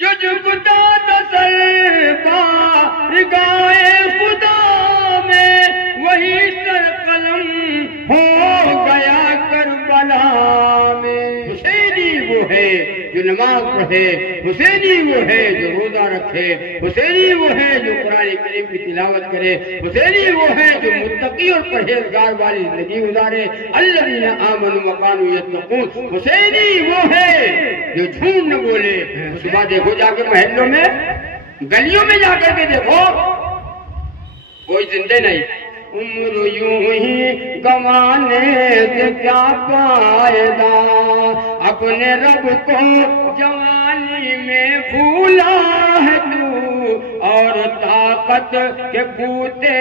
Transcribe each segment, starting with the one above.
जो झुकता तसल बारगाए खुदा में वही सर कलम हो गया करबला में। हुसैनी वो है जो नमाज पढ़े, हुसैनी वो है जो रोजा रखे, हुसैनी वो है जो कुरान करीम की तिलावत करे, हुसैनी वो है जो मुत्तकी और परहेजगार वाली जिंदगी गुजारे। अल्लज़ीना आमनू व कानू यत्तकून, हुसैनी वो है जो झूठ न बोले। सुबह देखो जाके महल्लों में गलियों में जाकर के देखो कोई जिंदे नहीं। उम्र यूं ही गंवाने से क्या फायदा, अपने रब को जवानी में भूला है तू, और ताकत के बूते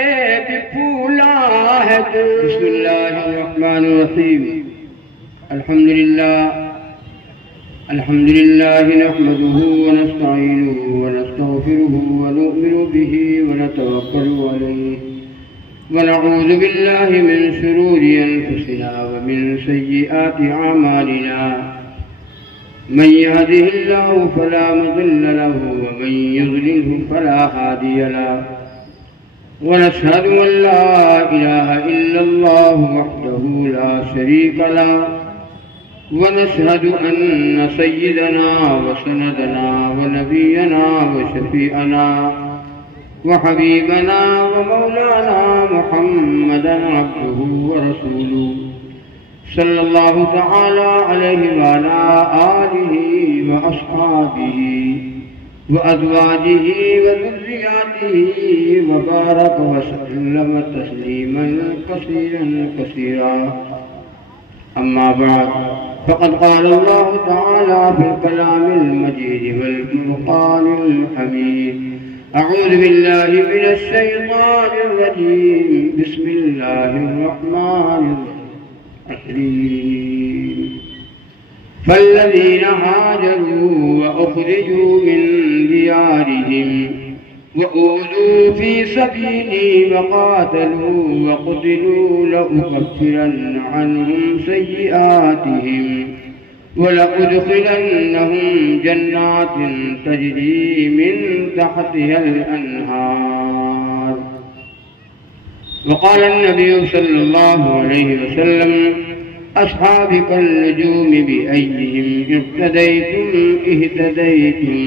भी फूला है तू। बिस्मिल्लाहिर्रहमानिर्रहीम। अल्हम्दुलिल्लाह नहमदुहु व नस्तईनुहु व नस्तगफिरुहु व नु'मिनु बिही व नतवक्कलु अलैहि व नऊज़ु बिल्लाहि मिन शुरूरि अनफुसिना व मिन सय्यिआति अमालिना। मन यहदिहिल्लाहु फला मुदिल्ल लहु व मन युद्लिल्हु फला हादिय लहु। व नशहदु अन ला इलाहा इल्लल्लाहु वहदहु ला शरीका लहु व नशहदु अन्न सय्यिदना व सनदना व नबियना व शफीअना व हबीबना व मौलाना मुहम्मदन अब्दुहु व रसूलुहु सल्लल्लाहु तआला अलैहि व अला आलिहि व अस्हाबिहि व अज़वाजिहि व ज़ुर्रिय्यातिहि व बारक व सल्लम तस्लीमन कसीरन कसीरा। अम्मा बाद फ़क़द क़ाल अल्लाहु तआला फ़िल कलामिल मजीद वल फ़ुरक़ानिल हमीद। अऊज़ु बिल्लाहि मिनश शैतानिर रजीम। बिस्मिल्लाहिर रहमानिर रहीम। फ़ल्लज़ीना हाजरू व उख़रिजू मिन दियारिहिम व ऊज़ू फ़ी सबीली व क़ातलू व क़ुतिलू लउकफ़िरन्न अन्हुम सय्यिआतिहिम व लउदख़िलन्नहुम जन्नातिन तजरी मिन तहतिहल अनहार। व क़ाल अन्नबिय्यु सल्लल्लाहु अलैहि वसल्लम अस्हाबी कन्नुजूमि बिअय्यिहिम इक़्तदैतुम इह्तदैतुम।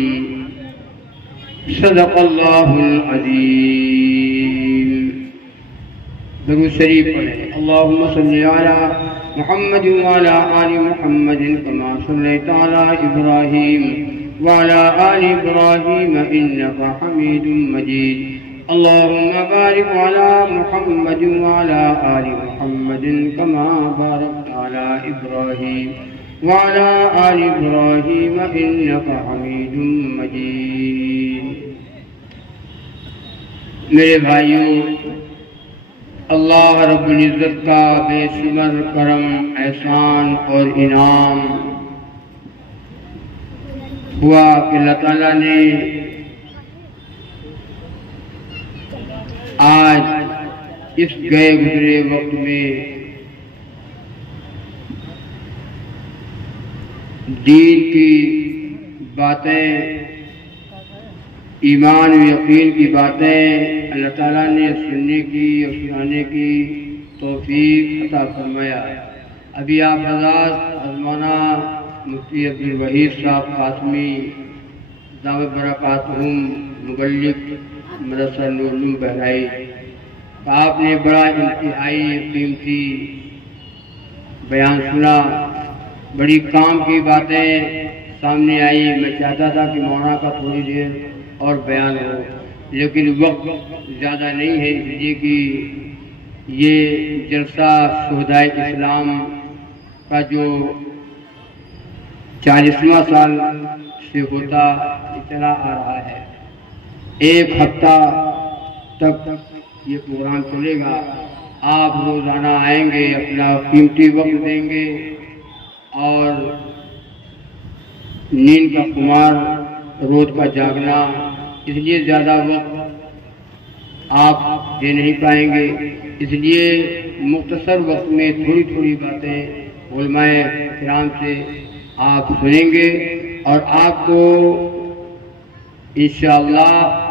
सदक़ल्लाहुल अज़ीम। दुरूद शरीफ पढ़ें। अल्लाहुम्मा सल्लि अला मुहम्मद व अला आलि मुहम्मद कमा सल्लैता अला इब्राहीम व अला आलि इब्राहीम इन्नका हमीदुम मजीद। अल्लाहुम्मा बारिक अला मुहम्मद व अला आलि मुहम्मद कमा बारकता अला इब्राहीम व अला आलि इब्राहीम इन्नका हमीदुम मजीद। मेरे भाइयों, अल्लाह रब्बुल इज़्ज़त का बेशुमार करम, एहसान और इनाम हुआ कि अल्लाह ताला ने आज इस गए गुजरे वक्त में दीन की बातें, ईमान और यकीन की बातें अल्लाह ताला ने सुनने की और सुनाने की तौफीक अता फरमाया। अभी आप हज़रात अज़माना मुफ्ती अब्दुल वहीद साहब कासमी दावत बरकातहुम मुबल्लिग मदरसा नूरुल बहराई, आपने बड़ा इंतहाई कीमती बयान सुना। बड़ी काम की बातें सामने आई। मैं चाहता था कि मौलाना का थोड़ी देर और बयान हो, लेकिन वक्त ज़्यादा नहीं है, इसलिए कि ये जलसा शुहदाए इस्लाम का जो 40वां साल से होता चला आ रहा है, एक हफ्ता तक ये प्रोग्राम चलेगा। आप रोज़ाना आएंगे, अपना कीमती वक्त देंगे और नींद का खुमार, रोज का जागना, इसलिए ज़्यादा वक्त आप दे नहीं पाएंगे। इसलिए मुख्तसर वक्त में थोड़ी थोड़ी बातें उलमाए किराम से आप सुनेंगे और आपको इंशाअल्लाह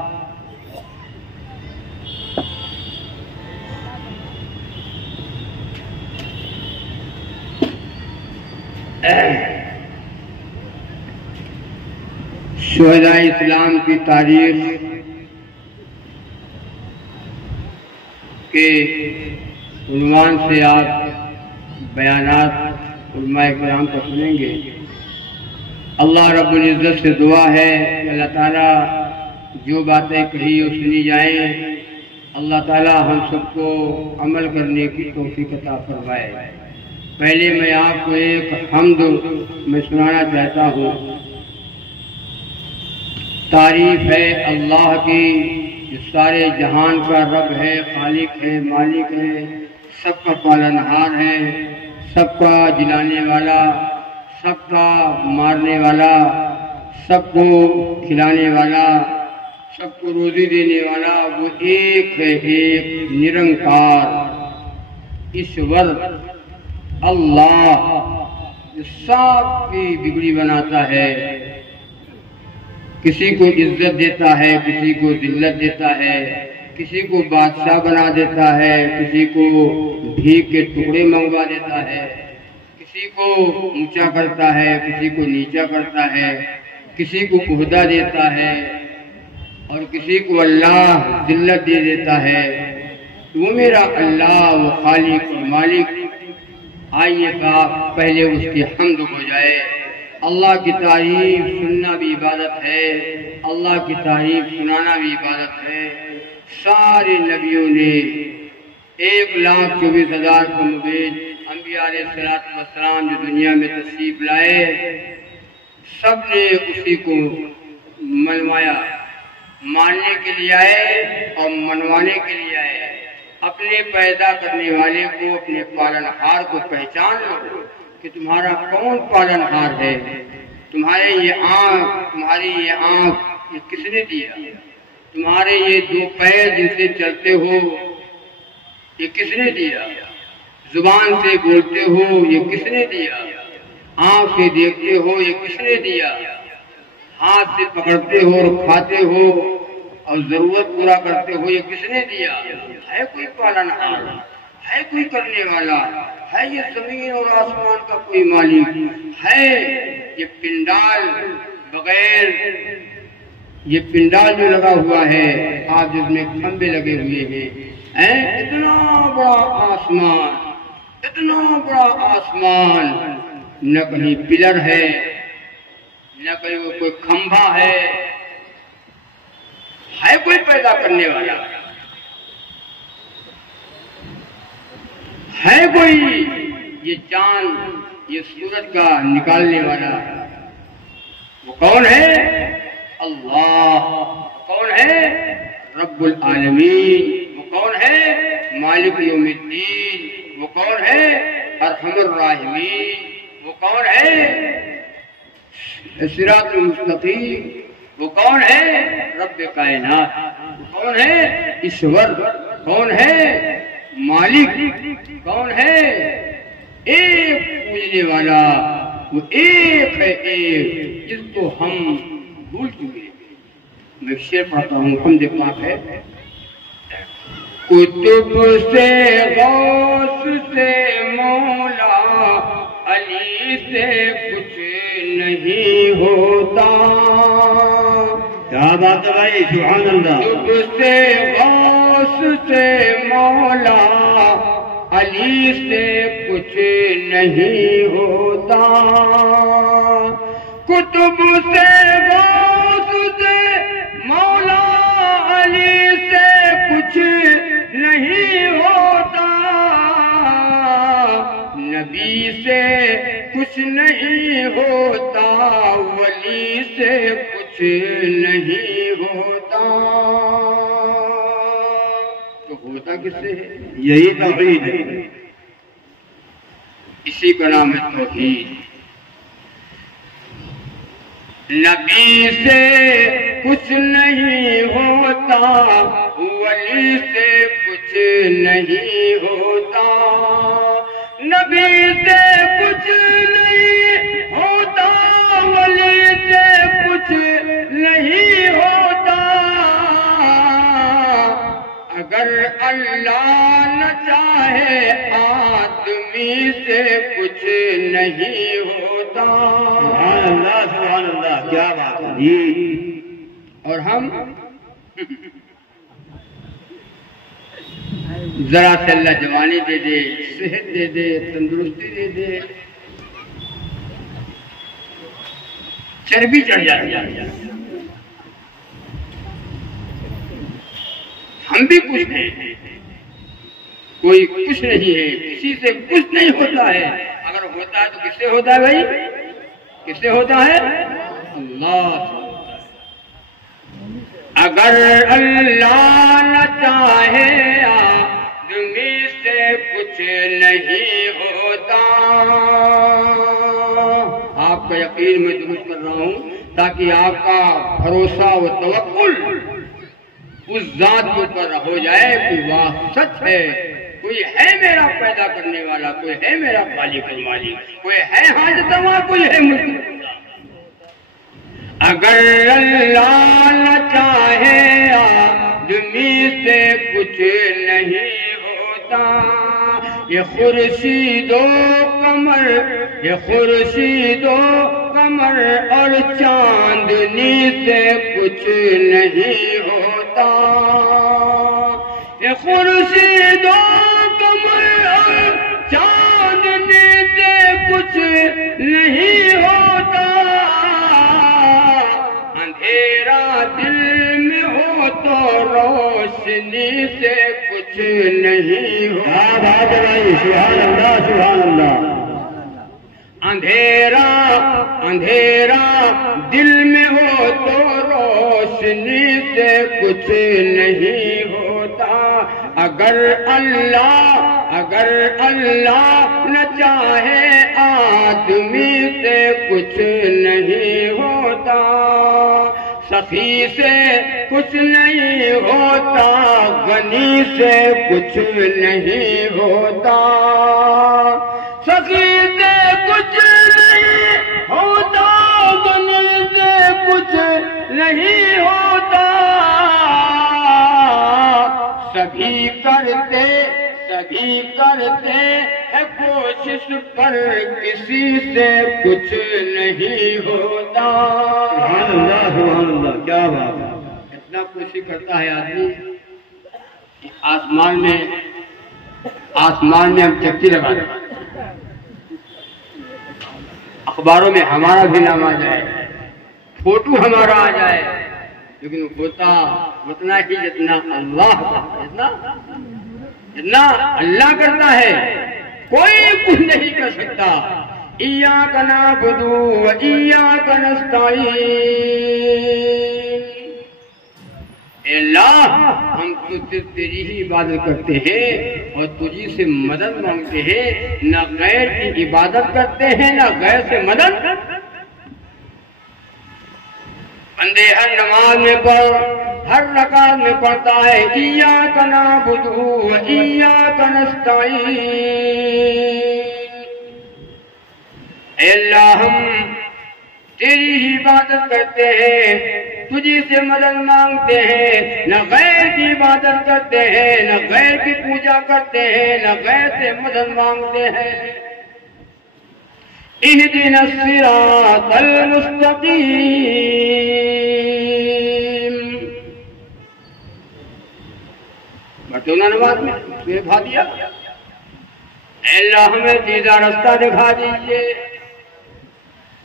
शुहदा इस्लाम की तारीख के उन्वान से आप बयानात उलमा इकराम को सुनेंगे। अल्लाह रब्बुल इज़्ज़त से दुआ है अल्लाह ताला जो बातें कही और सुनी जाएं, अल्लाह ताला हम सबको अमल करने की तौफीक अता फरमाए। पहले मैं आपको एक हम्द मैं सुनाना चाहता हूँ। तारीफ है अल्लाह की जो सारे जहान का रब है, खालिक है, मालिक है, सबका पालनहार है, सबका जिलाने वाला, सबका मारने वाला, सबको खिलाने वाला, सबको रोजी देने वाला। वो एक है, एक निरंकार ईश्वर अल्लाह जो सबकी बिगड़ी बनाता है, किसी को इज्जत देता है, किसी को जिल्लत देता है, किसी को बादशाह बना देता है, किसी को भीख के टुकड़े मंगवा देता है, किसी को ऊंचा करता है, किसी को नीचा करता है, किसी को ओहदा देता है और किसी को अल्लाह जिल्लत दे देता है। वो मेरा अल्लाह वो खालिक और मालिक, आइए का पहले उसकी हम्द हो जाए। अल्लाह की तारीफ सुनना भी इबादत है, अल्लाह की तारीफ सुनाना भी इबादत है। सारे नबियों ने 1,24,000 को मुबीन अंबिया अलैहिस्सलातु वस्सलाम जो दुनिया में तशरीफ लाए, सब ने उसी को मनवाया, मानने के लिए आए और मनवाने के लिए आए। अपने पैदा करने वाले को, अपने पालनहार को पहचान लो कि तुम्हारा कौन पालनहार है। तुम्हारे ये आँख, तुम्हारी ये आँख ये किसने दिया? तुम्हारे ये 2 पैर जिनसे चलते हो ये किसने दिया? जुबान से बोलते हो ये किसने दिया? आँख से देखते हो ये किसने दिया? हाथ से पकड़ते हो और खाते हो और जरूरत पूरा करते हो ये किसने दिया? है कोई पालनहार? है कोई करने वाला? है ये जमीन और आसमान का कोई मालिक? है ये पिंडाल बगैर, ये पिंडाल जो लगा हुआ है आप जिसमें खंबे लगे हुए हैं, इतना बड़ा आसमान, इतना बड़ा आसमान, न कहीं पिलर है, न कहीं कोई खंभा है कोई पैदा करने वाला? है कोई ये चांद ये सूरज का निकालने वाला? वो कौन है? अल्लाह। कौन है? रब्बुल आलमीन। वो कौन है? मालिक यौमिद्दीन। वो कौन है? अरहमुर राहिमीन। वो कौन है? सिरातुल मुस्तकीम। वो कौन है? रब्बे कायनात। वो कौन है? ईश्वर। कौन है? मालिक। कौन है? एक पूजने वाला, वो एक है, एक जिसको हम भूल चुके। मैं शेर पढ़ता हूँ, हमदे पाक है। कुतुब से गौस से मौला अली से कुछ नहीं होता। क्या बात है भाई, सुभान अल्लाह। कुतुब से गौस से मौला अली से कुछ नहीं होता। कुतुब से गौस से मौला अली से कुछ नहीं होता। नबी से कुछ नहीं होता, वली से कुछ नहीं होता। तो होता किससे है? यही तौहीद है, इसी का नाम है तौहीद। नबी से कुछ नहीं होता, वली से कुछ नहीं होता। नबी से कुछ नहीं होता, वली अल्लाह न चाहे आदमी से कुछ नहीं होता। सुभान अल्लाह, क्या बात है जी। और हम जरा से अल्लाह जवानी दे दे, सेहत दे दे, तंदुरुस्ती दे दे, चर्बी चढ़ जाती है। हम भी कुछ नहीं, कोई कुछ नहीं है, किसी से कुछ नहीं होता है। अगर होता है तो किससे होता है भाई? किससे होता है? अल्लाह से। अगर अल्लाह न चाहे आदमी से कुछ नहीं होता। आपका यकीन मैं दुरुस्त कर रहा हूँ ताकि आपका भरोसा व तवक्कुल उस जात के ऊपर हो जाए कि वाह सच है, कोई है मेरा पैदा करने वाला, कोई है मेरा खालिक मालिक, कोई है हाजतवा, कोई है मुश्किल। अगर अल्लाह न चाहे आदमी से कुछ नहीं होता। ये खुर्शीदो कमर, ये खुर्शीदो कमर और चांदनी से कुछ नहीं होता। ये खुर्शीदो कमर और चांदनी से कुछ नहीं होता। अंधेरा दिल में हो तो रोशनी से कुछ नहीं होता। सुभान अल्लाह, सुभान अल्लाह। अंधेरा अंधेरा दिल में हो तो रोशनी से कुछ नहीं होता। अगर अल्लाह न चाहे आदमी से कुछ नहीं होता। सखी से कुछ नहीं होता, गनी से कुछ नहीं होता। सखी से कुछ नहीं होता, गनी से कुछ नहीं होता। सभी करते है कोशिश पर किसी से कुछ नहीं होता। सुभान अल्लाह, सुभान अल्लाह, क्या बात है। इतना कोशिश करता है आदमी कि आसमान में हम चक्की लगा दें, अखबारों में हमारा भी नाम आ जाए, फोटो हमारा आ जाए, लेकिन होता उतना ही जितना अल्लाह, जितना अल्लाह करता है। कोई कुछ नहीं कर सकता। इय्याका नअबुदु व इय्याका नस्तईन। अल्लाह, हम तो सिर्फ तेरी ही इबादत करते हैं और तुझी से मदद मांगते हैं, न गैर की इबादत करते हैं, न गैर से मदद। बंदे हर नमाज में हर रकात में पढ़ता है इय्याका नअबुदु व इय्याका नस्तईन। अल्लाह, हम तेरी ही इबादत करते हैं, तुझी से मदद मांगते हैं, न गैर की इबादत करते हैं, न गैर की पूजा करते हैं, न गैर से मदद मांगते हैं। इहदिना सिरातल मुस्तकीम। बतौना नमाज में दिखा दिया। अल्लाह, हमें सीधा रास्ता दिखा दीजिए।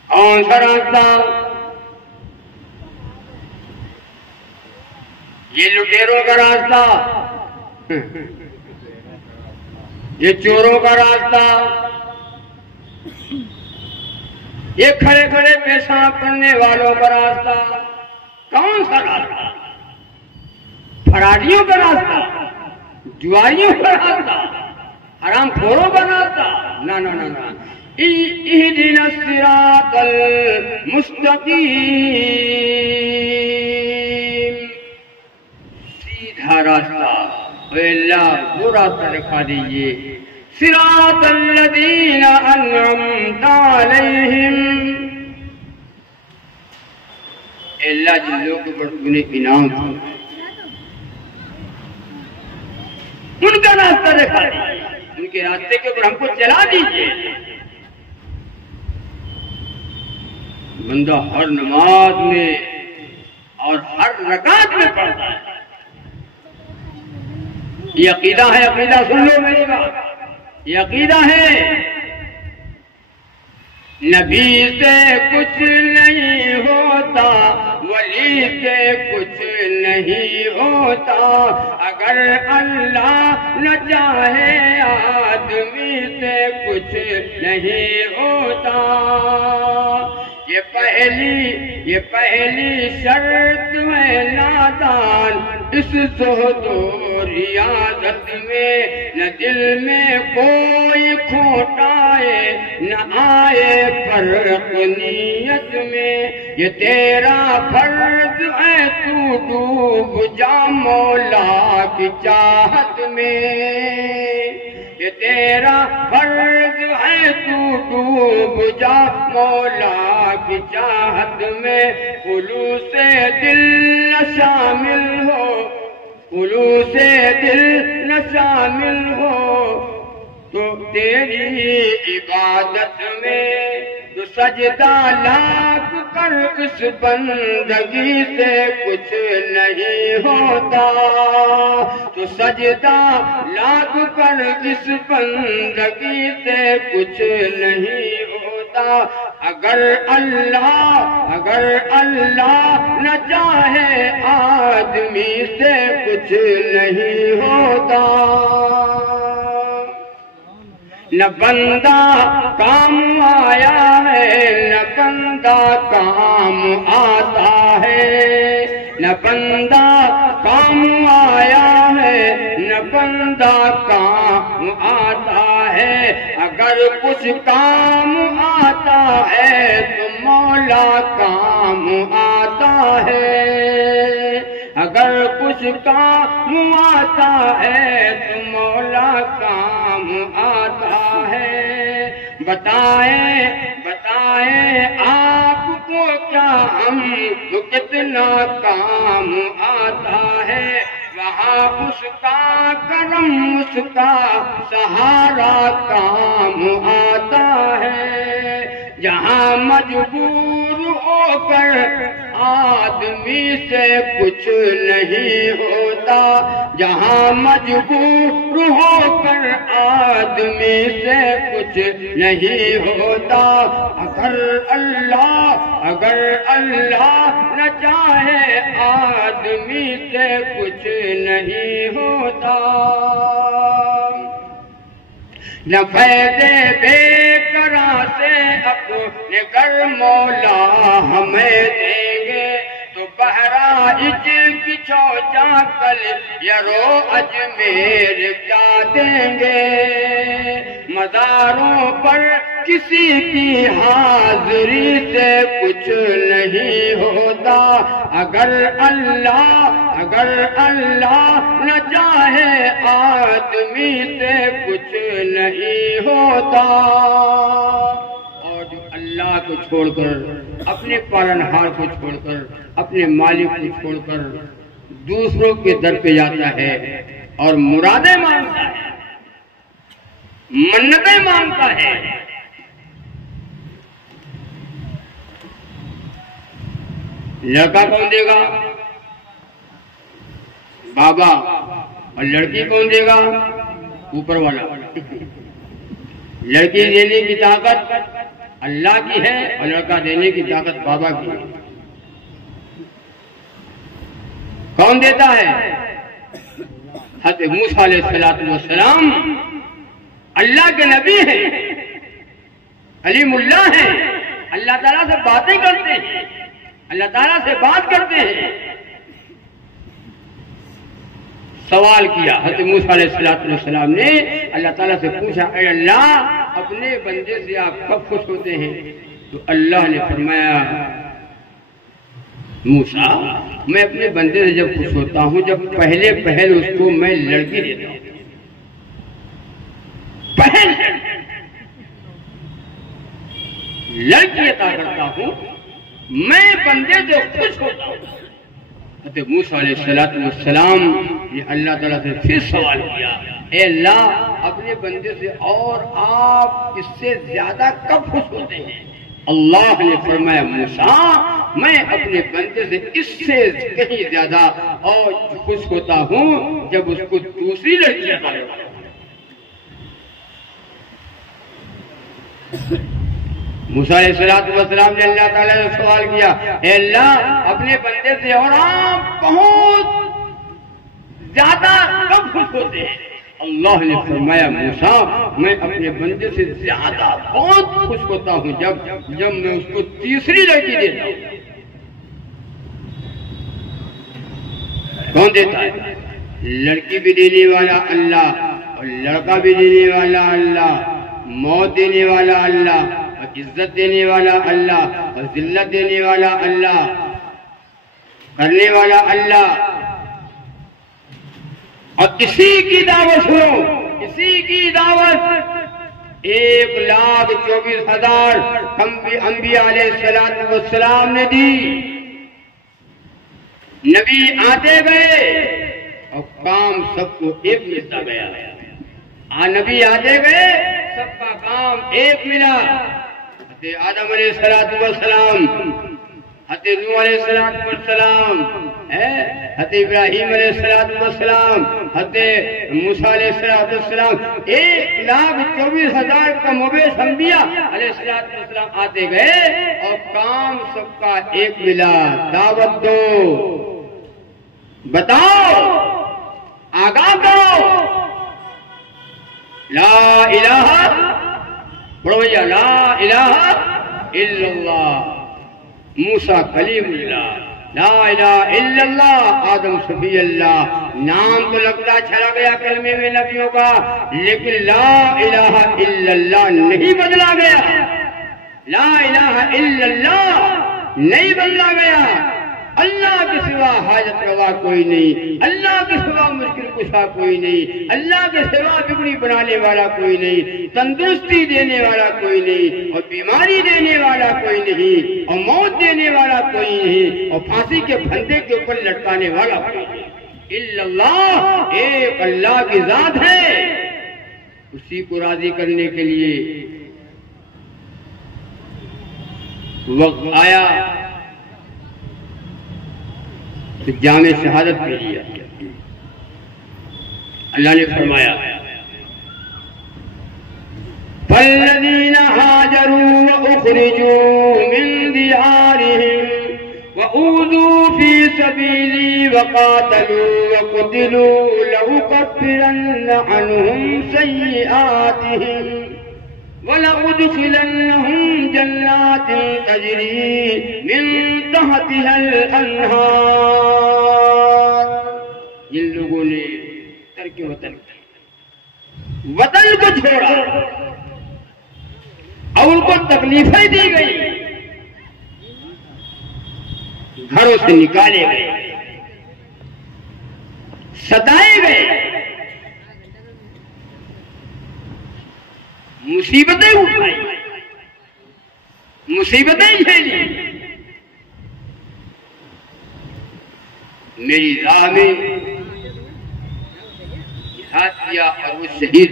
कौन सा रास्ता? ये लुटेरों का रास्ता, ये चोरों का रास्ता, ये खड़े खड़े पेशाब करने वालों का रास्ता। कौन सा रास्ता? फरारियों का रास्ता, जुआरियों का रास्ता, हरामखोरों का रास्ता? ना ना ना ना। इहदिना सिरातल मुस्तकीम, सीधा रास्ता। अल्लाह, वो रास्ता दिखा दीजिए। सिरातल लज़ीना अनअमता अलैहिम। अल्लाह, जिन लोगों पर तूने इनाम उनका रास्ता दिखा दीजिए, उनके रास्ते के ऊपर हमको चला दीजिए। बंदा हर नमाज में और हर रकात में पढ़ता है। ये अकीदा है, अकीदा सुन लो मेरी बात, ये अकीदा है। नबी से कुछ नहीं होता, वली से कुछ नहीं होता, अगर अल्लाह न चाहे आदमी से कुछ नहीं होता। ये पहली शर्त है नादान इस ज़ुहद रियाजत में, न दिल में कोई खोटाए न आए फर्क नीयत में। ये तेरा फर्ज है तू डूब जा मौला की चाहत में, ये तेरा फर्ज है तू डूब जा मौला की चाहत में। खुलूसे दिल न शामिल हो, खुलूसे दिल न शामिल हो तो तेरी इबादत में, तो सजदा लाख कर इस बंदगी से कुछ नहीं होता, तो सजदा लाख कर इस बंदगी से कुछ नहीं होता। अगर अल्लाह न चाहे आदमी से कुछ नहीं होता। न बंदा काम आया है न बंदा काम आता है, न बंदा काम आया है न बंदा काम आता है। अगर कुछ काम आता है तो मौला काम आता है, अगर कुछ काम आता है तो मौला काम आता है। बताए आपको क्या हमको कितना काम आता है, वहाँ उसका करम उसका सहारा काम आता है। जहाँ मजबूर होकर आदमी से कुछ नहीं होता, जहाँ मजबूर होकर आदमी से कुछ नहीं होता। अगर अल्लाह न चाहे आदमी से कुछ नहीं होता। न फैदे बेकरा से अपने घर मौला हमें देंगे, तो बहराइच की चौचा कल यरो अजमेर क्या देंगे। मज़ारों पर किसी की हाजिरी से कुछ नहीं होता, अगर अल्लाह न चाहे आदमी से कुछ नहीं होता। और जो अल्लाह को छोड़कर, अपने पालनहार को छोड़कर, अपने मालिक को छोड़कर दूसरों के दर पे जाता है और मुरादें मांगता है, मन्नतें मांगता है, लड़का कौन देगा? बाबा। और लड़की कौन देगा? ऊपर वाला। लड़की देने की ताकत अल्लाह की है और लड़का देने की ताकत बाबा की है। कौन देता है? हज़रत मूसा अलैहिस्सलाम अल्लाह के नबी हैं, कलीमुल्लाह हैं, अल्लाह ताला से बातें करते हैं, अल्लाह ताला से बात करते हैं। सवाल किया हज़रत मूसा अलैहिस्सलाम ने, अल्लाह ताला से पूछा, ऐ अल्लाह अपने बंदे से आप कब खुश होते हैं? तो अल्लाह ने फरमाया, मूसा मैं अपने बंदे से जब खुश होता हूं जब पहल उसको मैं लड़की देता हूं, पहल लड़की अता करता हूं, मैं बंदे से खुश होता हूं। हज़रत मूसा अलैहिस्सलाम ये अल्लाह ताला से फिर सवाल किया, ए अल्लाह अपने बंदे से और आप इससे ज्यादा कब खुश होते हैं? अल्लाह ने फरमाया, मूसा मैं अपने बंदे से इससे कहीं ज्यादा और खुश होता हूँ जब उसको दूसरी लड़की अता हो। मूसा अलैहिस्सलाम ने अल्लाह ताला से सवाल किया, ए अल्लाह अपने बंदे से और आप बहुत ज्यादा कब खुश होते हैं? अल्लाह ने फरमाया, मूसा मैं अपने बंदे से ज्यादा बहुत खुश होता हूँ जब मैं उसको तीसरी लड़की देता हूँ। कौन देता है? लड़की भी देने वाला अल्लाह, और लड़का भी देने वाला अल्लाह, मौत देने वाला अल्लाह, और इज्जत देने वाला अल्लाह, और जिल्लत देने वाला अल्लाह, करने वाला अल्लाह। और इसी की दावत सुनो, इसी की दावत 1,24,000 अंबिया अलैहिस्सलाम ने दी। नबी आते गए और काम सबको एक मिलता गया। नबी आते गए, सबका काम एक मिला। हज़रत आदम अलैहिस्सलाम, हज़रत नूह अलैहिस्सलाम, हज़रत इब्राहीम अलैहिस्सलाम, हज़रत मूसा अलैहिस्सलाम, 1,24,000 कमोबेश अंबिया अलैहिस्सलाम आते गए और काम सबका एक मिला। दावत दो, बताओ, आगाह करो, ला इलाहा, बोलो भैया, ला इलाहा इल्लल्लाह मूसा कलीमुल्लाह, ला इलाहा इल्लल्लाह आदम सफी अल्लाह। नाम तो लगता चला गया कलमे में नबियों का, लेकिन ला इलाहा इल्लल्लाह नहीं बदला गया, ला इलाहा इल्लल्लाह नहीं बदला गया। अल्लाह के सिवा हाजत रवा कोई नहीं, अल्लाह के सिवा मुश्किल कुशा कोई नहीं, अल्लाह के सिवा बिगड़ी बनाने वाला कोई नहीं, तंदुरुस्ती देने वाला कोई नहीं, और बीमारी देने वाला कोई नहीं, और मौत देने वाला कोई नहीं, और फांसी के फंदे के ऊपर लटकाने वाला कोई नहीं। इल्लल्लाह, एक अल्लाह की जात है। उसी को राजी करने के लिए वक्त आया तो जामे शहादत के लिए अल्लाह ने फरमाया, फल्लज़ीना हाजरू व उखरिजू मिन दियारिहिम व ऊज़ू फी सबीली व क़ातलू व क़ुतिलू लउकफ्फिरन्न अन्हुम सय्यिआतिहिम व लउदखिलन्नहुम जन्नातिन तजरी मिन तहतिहल अन्हार। जिन लोगों ने तरके वतन को छोड़ा और उनको तकलीफें दी गई, घरों से निकाले गए, सताए गए, मुसीबतें उठाई, मुसीबतें झेली, मेरी राह में जिहाद किया और वो शहीद।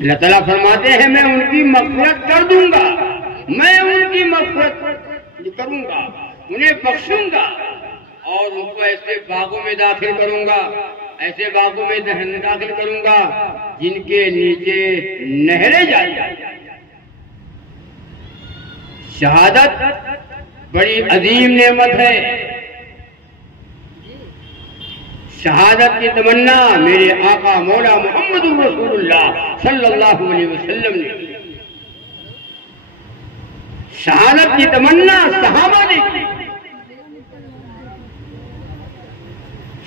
अल्लाह ताला फरमाते हैं, मैं उनकी मग़फ़िरत कर दूंगा, मैं उनकी मग़फ़िरत करूंगा, उन्हें बख्शूंगा और उनको ऐसे बागों में दाखिल करूंगा, ऐसे बागों में दाखिल करूंगा जिनके नीचे नहरें जाएंगी। शहादत बड़ी अजीम नेमत है। शहादत की तमन्ना मेरे आका मौला मोहम्मद रसूलुल्लाह सल्लल्लाहु अलैहि वसल्लम ने, शहादत की तमन्ना सहाबा ने की।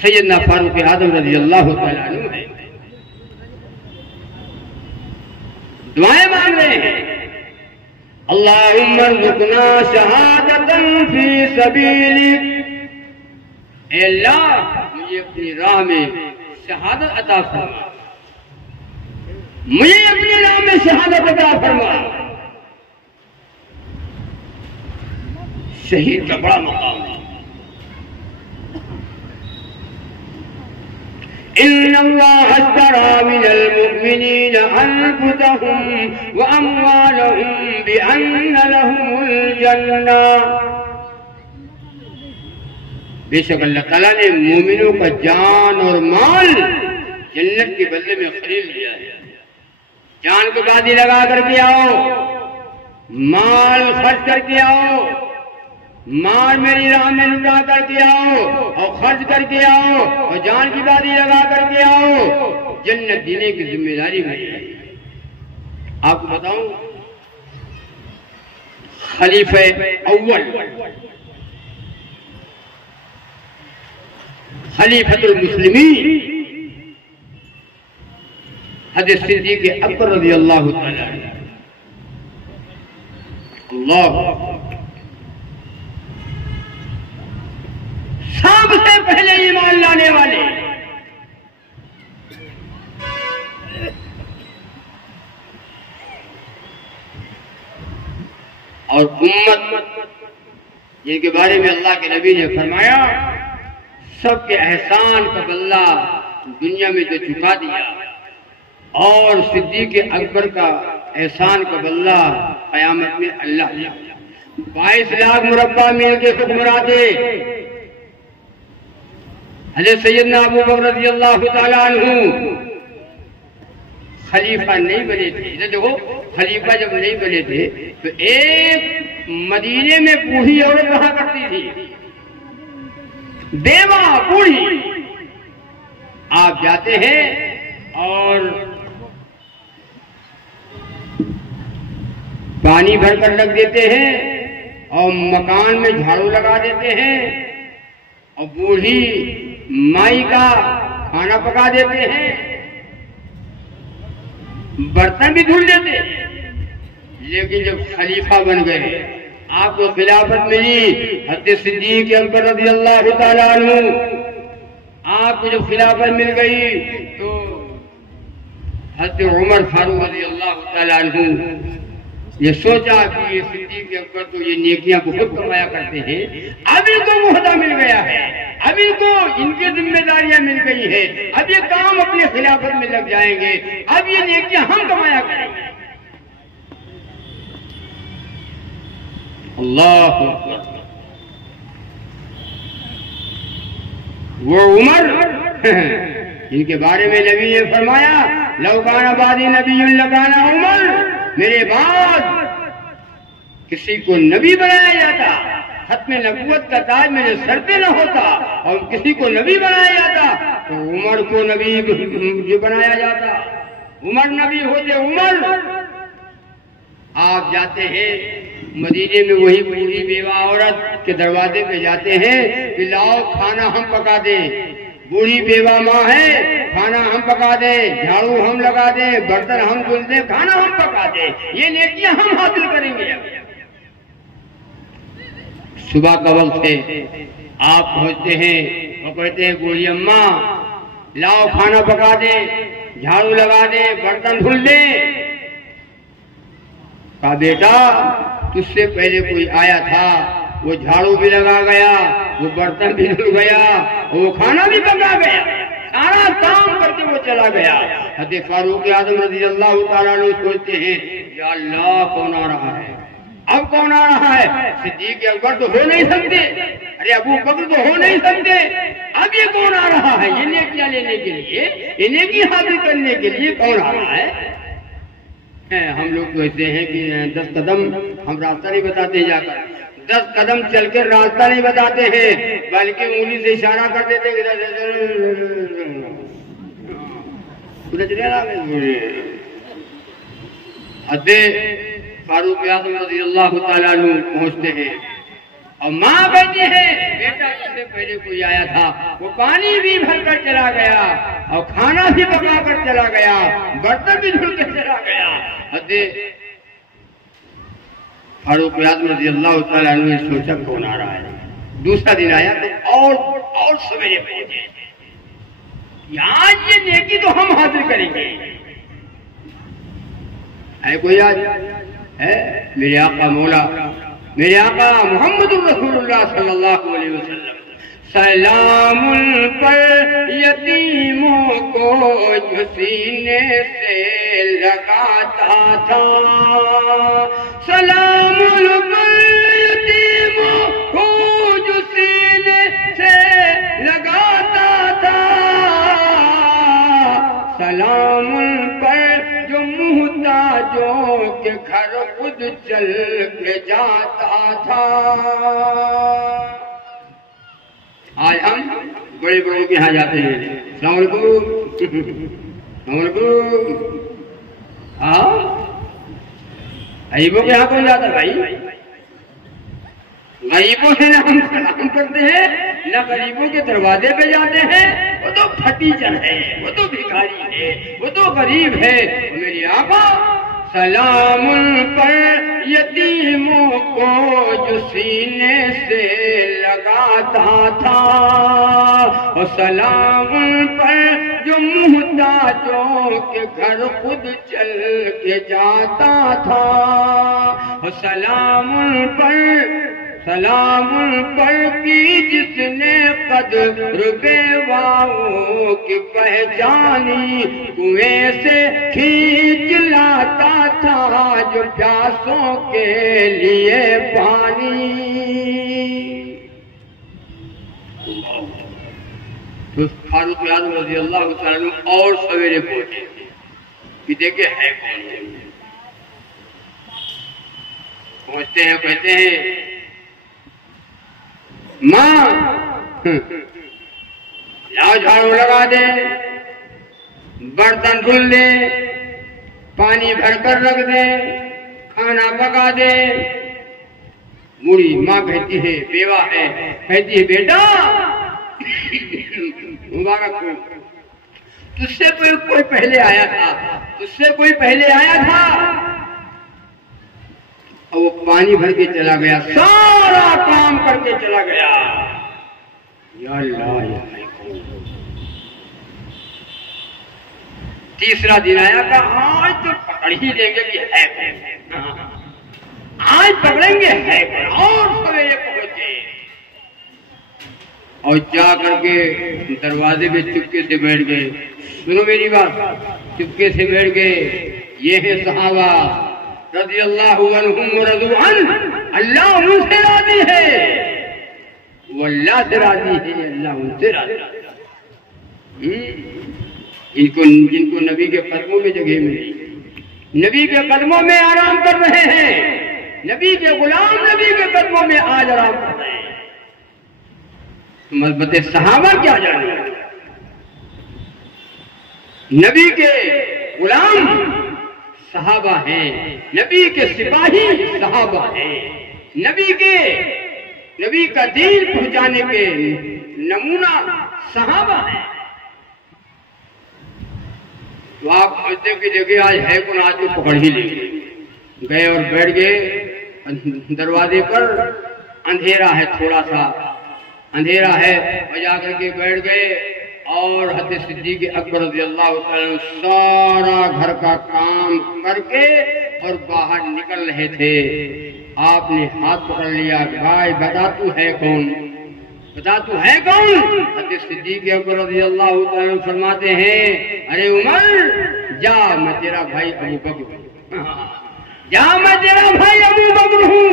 सैयदना फारूक आजम रज़ियल्लाहु तआला अन्हु है, दुआएं मांग रहे हैं, अल्लाहुम्मा रुकना शहादतन फी सबीलिक, ऐ अल्लाह मुझे अपनी राह में शहादत अता फरमा, मुझे अपनी राह में शहादत अता फरमा। शहीद का बड़ा मकाम है, इन्नल्लाह अश्तरा मिनल मुमिनीन अनफुसहुम व अमवालहुम बिअन्न लहुमुल जन्ना। बेशक अल्लाह ताला ने मोमिनों का जान और माल जन्नत के बदले में खरीद लिया है। जान को बाजी लगा करके आओ, माल खर्च करके आओ, माल मेरी राह में लुटा करके आओ और खर्च करके आओ और जान की बाजी लगा करके आओ, जन्नत देने की जिम्मेदारी मेरी है। आपको बताऊं, खलीफे अव्वल खलीफतुल मुस्लिमीन हज़रत सिद्दीक़ अकबर रज़ियल्लाहु ताला अल्लाह सबसे पहले ईमान लाने वाले, और उम्मत जिनके बारे में अल्लाह के नबी ने फरमाया सबके एहसान का बदला दुनिया में तो चुका दिया, और सिद्दीक़ अकबर का एहसान का बदला क़यामत में अल्लाह ने 22 लाख मुरब्बा मील के हुक्मरान थे। हज़रत सैयदना अबू बकर रज़ियल्लाहु ताला अन्हु खलीफा नहीं बने थे। इधर देखो, खलीफा जब नहीं बने थे तो एक मदीने में बूढ़ी औरत रहा करती थी, बेवा बूढ़ी। आप जाते हैं और पानी भरकर रख देते हैं और मकान में झाड़ू लगा देते हैं और बूढ़ी माई का खाना पका देते हैं, बर्तन भी धुल देते हैं। लेकिन जब खलीफा बन गए, आपको खिलाफत मिली, हज़रत सिद्दीक़ अकबर रज़ियल्लाहु ताला अन्हु, आपको जब खिलाफत मिल गई तो हज़रत उमर फारूक रज़ियल्लाहु ताला अन्हु ये सोचा कि ये सिद्दीक़ अकबर तो ये नेकियां बहुत कमाया करते हैं, अब इनको मुहदा मिल गया है, अब इनको इनकी जिम्मेदारियां मिल गई है, अब ये काम अपने खिलाफत में लग जाएंगे, अब ये नेकियां हम कमाया करेंगे। अल्लाह वो उमर इनके बारे में नबी ने फरमाया लौकाना बादी नबी लगाना उमर, मेरे बाद किसी को नबी बनाया जाता, खत्म नबूवत का ताज मेरे सर पे न होता और किसी को नबी बनाया जाता तो उमर को नबी जो बनाया जाता, उमर नबी होते उमर। आप जाते हैं मदीने में, वही बूढ़ी बेवा औरत के दरवाजे पे जाते हैं कि लाओ खाना हम पका दें, बूढ़ी बेवा माँ है, खाना हम पका दें, झाड़ू हम लगा दें, बर्तन हम धुल दें, खाना हम पका दें, ये नेकियां हम हासिल करेंगे। सुबह का वक्त है, आप पहुंचते हैं, वो कहते हैं बूढ़ी अम्मा लाओ खाना पका दे, झाड़ू लगा दे, बर्तन धुल दे। कहा बेटा तुझसे पहले कोई आया था, वो झाड़ू भी लगा गया, वो बर्तन भी धुल गया, वो खाना भी पका गया, सारा काम करके वो चला गया। हज़रत फारूक आज़म रज़ियल्लाहु ताला अन्हु सोचते हैं या अल्लाह कौन आ रहा है, अब कौन आ रहा है? सिद्दीक़ अकबर तो हो नहीं सकते, अरे अबू बकर तो हो नहीं सकते, अब ये कौन आ रहा है? ये नेकियां लेने के लिए, ये नेकी हासिल करने के लिए कौन आ रहा है? हम लोग कहते हैं कि 10 कदम हम रास्ता नहीं बताते, जाकर 10 कदम चलकर रास्ता नहीं बताते हैं, बल्कि उंगली से इशारा कर देते हैं। फारूक आज़म रज़ियल्लाहु ताला अन्हु पहुंचते हैं और माँ कहती है बेटा इससे पहले कोई आया था, वो पानी भी भरकर चला गया और खाना भी पकाकर चला गया, बर्तन भी धुलकर चला गया। फारूक आज़म रज़ियल्लाहु ताला अन्हु ने सोचा कौन आ रहा है। दूसरा दिन आया तो और सवेरे पहुंचे, आज ये नेकी तो हम हासिल करेंगे। है कोई आज है? मेरे आका मौला, मेरे आका मोहम्मद रसूलुल्लाह सल्लल्लाहु अलैहि वसल्लम सलामुल पर यतीमों को जो सीने से लगाता था, सलामुल पर यतीमों को जो सीने से लगाता था, सलामुल पर जो मुहताजों के घर खुद चल के जाता था। आज हम बड़े बड़ों के यहाँ जाते हैं, अस्सलाम वालेकुम, हाँ गरीबों के यहाँ कौन जाता है भाई? गरीबों से ना हम सलाम करते हैं, ना गरीबों के दरवाजे पे जाते हैं। वो तो फटीचर है, वो तो भिखारी है, वो तो गरीब है। मेरी आका सलामुल पर यतीमों को जो सीने से लगाता था, और सलामुल पर जो मुहताजों के घर खुद चल के जाता था, और सलामुल पर की जिसने कद्र बेवाओं की पहचानी, कुएं से खींच लाता था जो प्यासों के लिए पानी। तो फारूक आज़म रज़ी अल्लाह तआला अन्हु और सवेरे पहुंचे कि देखे है कौन। पहुंचते हैं, कहते हैं माँ लाओ झाड़ू लगा दे, बर्तन धुल दे, पानी भरकर रख दे, खाना पका दे। बूढ़ी माँ कहती है, बेवा है, कहती है बेटा मुबारक हो, तुझसे कोई पहले आया था, तुझसे कोई पहले आया था और वो पानी भर के चला गया, सारा काम करके चला गया। या अल्लाह या तीसरा दिन आया का, आज तो पकड़ ही लेंगे कि है कौन, आज पकड़ेंगे है कौन। और सवेरे पहुंचे और जा करके दरवाजे पे चुपके से बैठ गए। सुनो मेरी बात, चुपके से बैठ गए। ये है सहाबा रज़ी अल्लाहु अन्हुम व रज़ू अन, अल्लाह उनसे राज़ी है, वो अल्लाह से राज़ी है, अल्लाह उनसे राज़ी है। जिनको नबी के कदमों में जगह मिली, नबी के कदमों में आराम कर रहे हैं, नबी के गुलाम नबी के कदमों में आज आराम कर रहे हैं। मज़बते सहाबा क्या जाने, नबी के गुलाम सहाबा हैं, नबी के सिपाही सहाबा हैं, नबी का दीन पहुंचाने के नमूना सहाबा हैं। तो आप समझते कि देखिए आज है कौन, आज को पकड़ ही लेंगे। गए और बैठ गए दरवाजे पर, अंधेरा है, थोड़ा सा अंधेरा है, और जाकर के बैठ गए। और हज़रत सिद्दीक़ अकबर रज़ी अल्लाह तआला अन्हु सारा घर का काम करके और बाहर निकल रहे थे। आपने हाथ पकड़ लिया, भाई बता तू है कौन, बता तू है कौन। हज़रत सिद्दीक़ अकबर रज़ी अल्लाह तआला अन्हु फरमाते हैं, अरे उमर जा, मैं तेरा भाई अबू बकर, जा मैं तेरा भाई अबू बकर हूँ,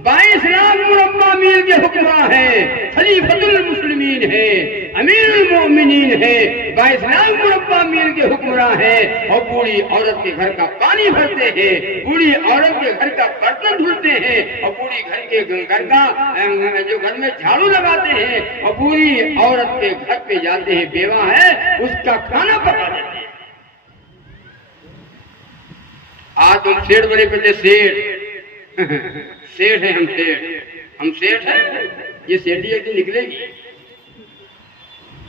22 लाख मुरब्बा मील के हुक्मरान है, खलीफतुल मुस्लिमीन है, अमीरुल मोमिनीन है, 22 लाख मुरब्बा मील के हुक्मरान है। और बूढ़ी औरत के घर का पानी भरते हैं, बूढ़ी औरत के घर का बर्तन धुलते हैं, और बूढ़ी घर का जो घर में झाड़ू लगाते हैं, और बूढ़ी औरत के घर पे जाते हैं, बेवा है उसका खाना पका देते हैं। आज तुम सेठ बने पहले सेठ सेठ है, हम सेठ हैं। ये सेठी एक दिन निकलेगी,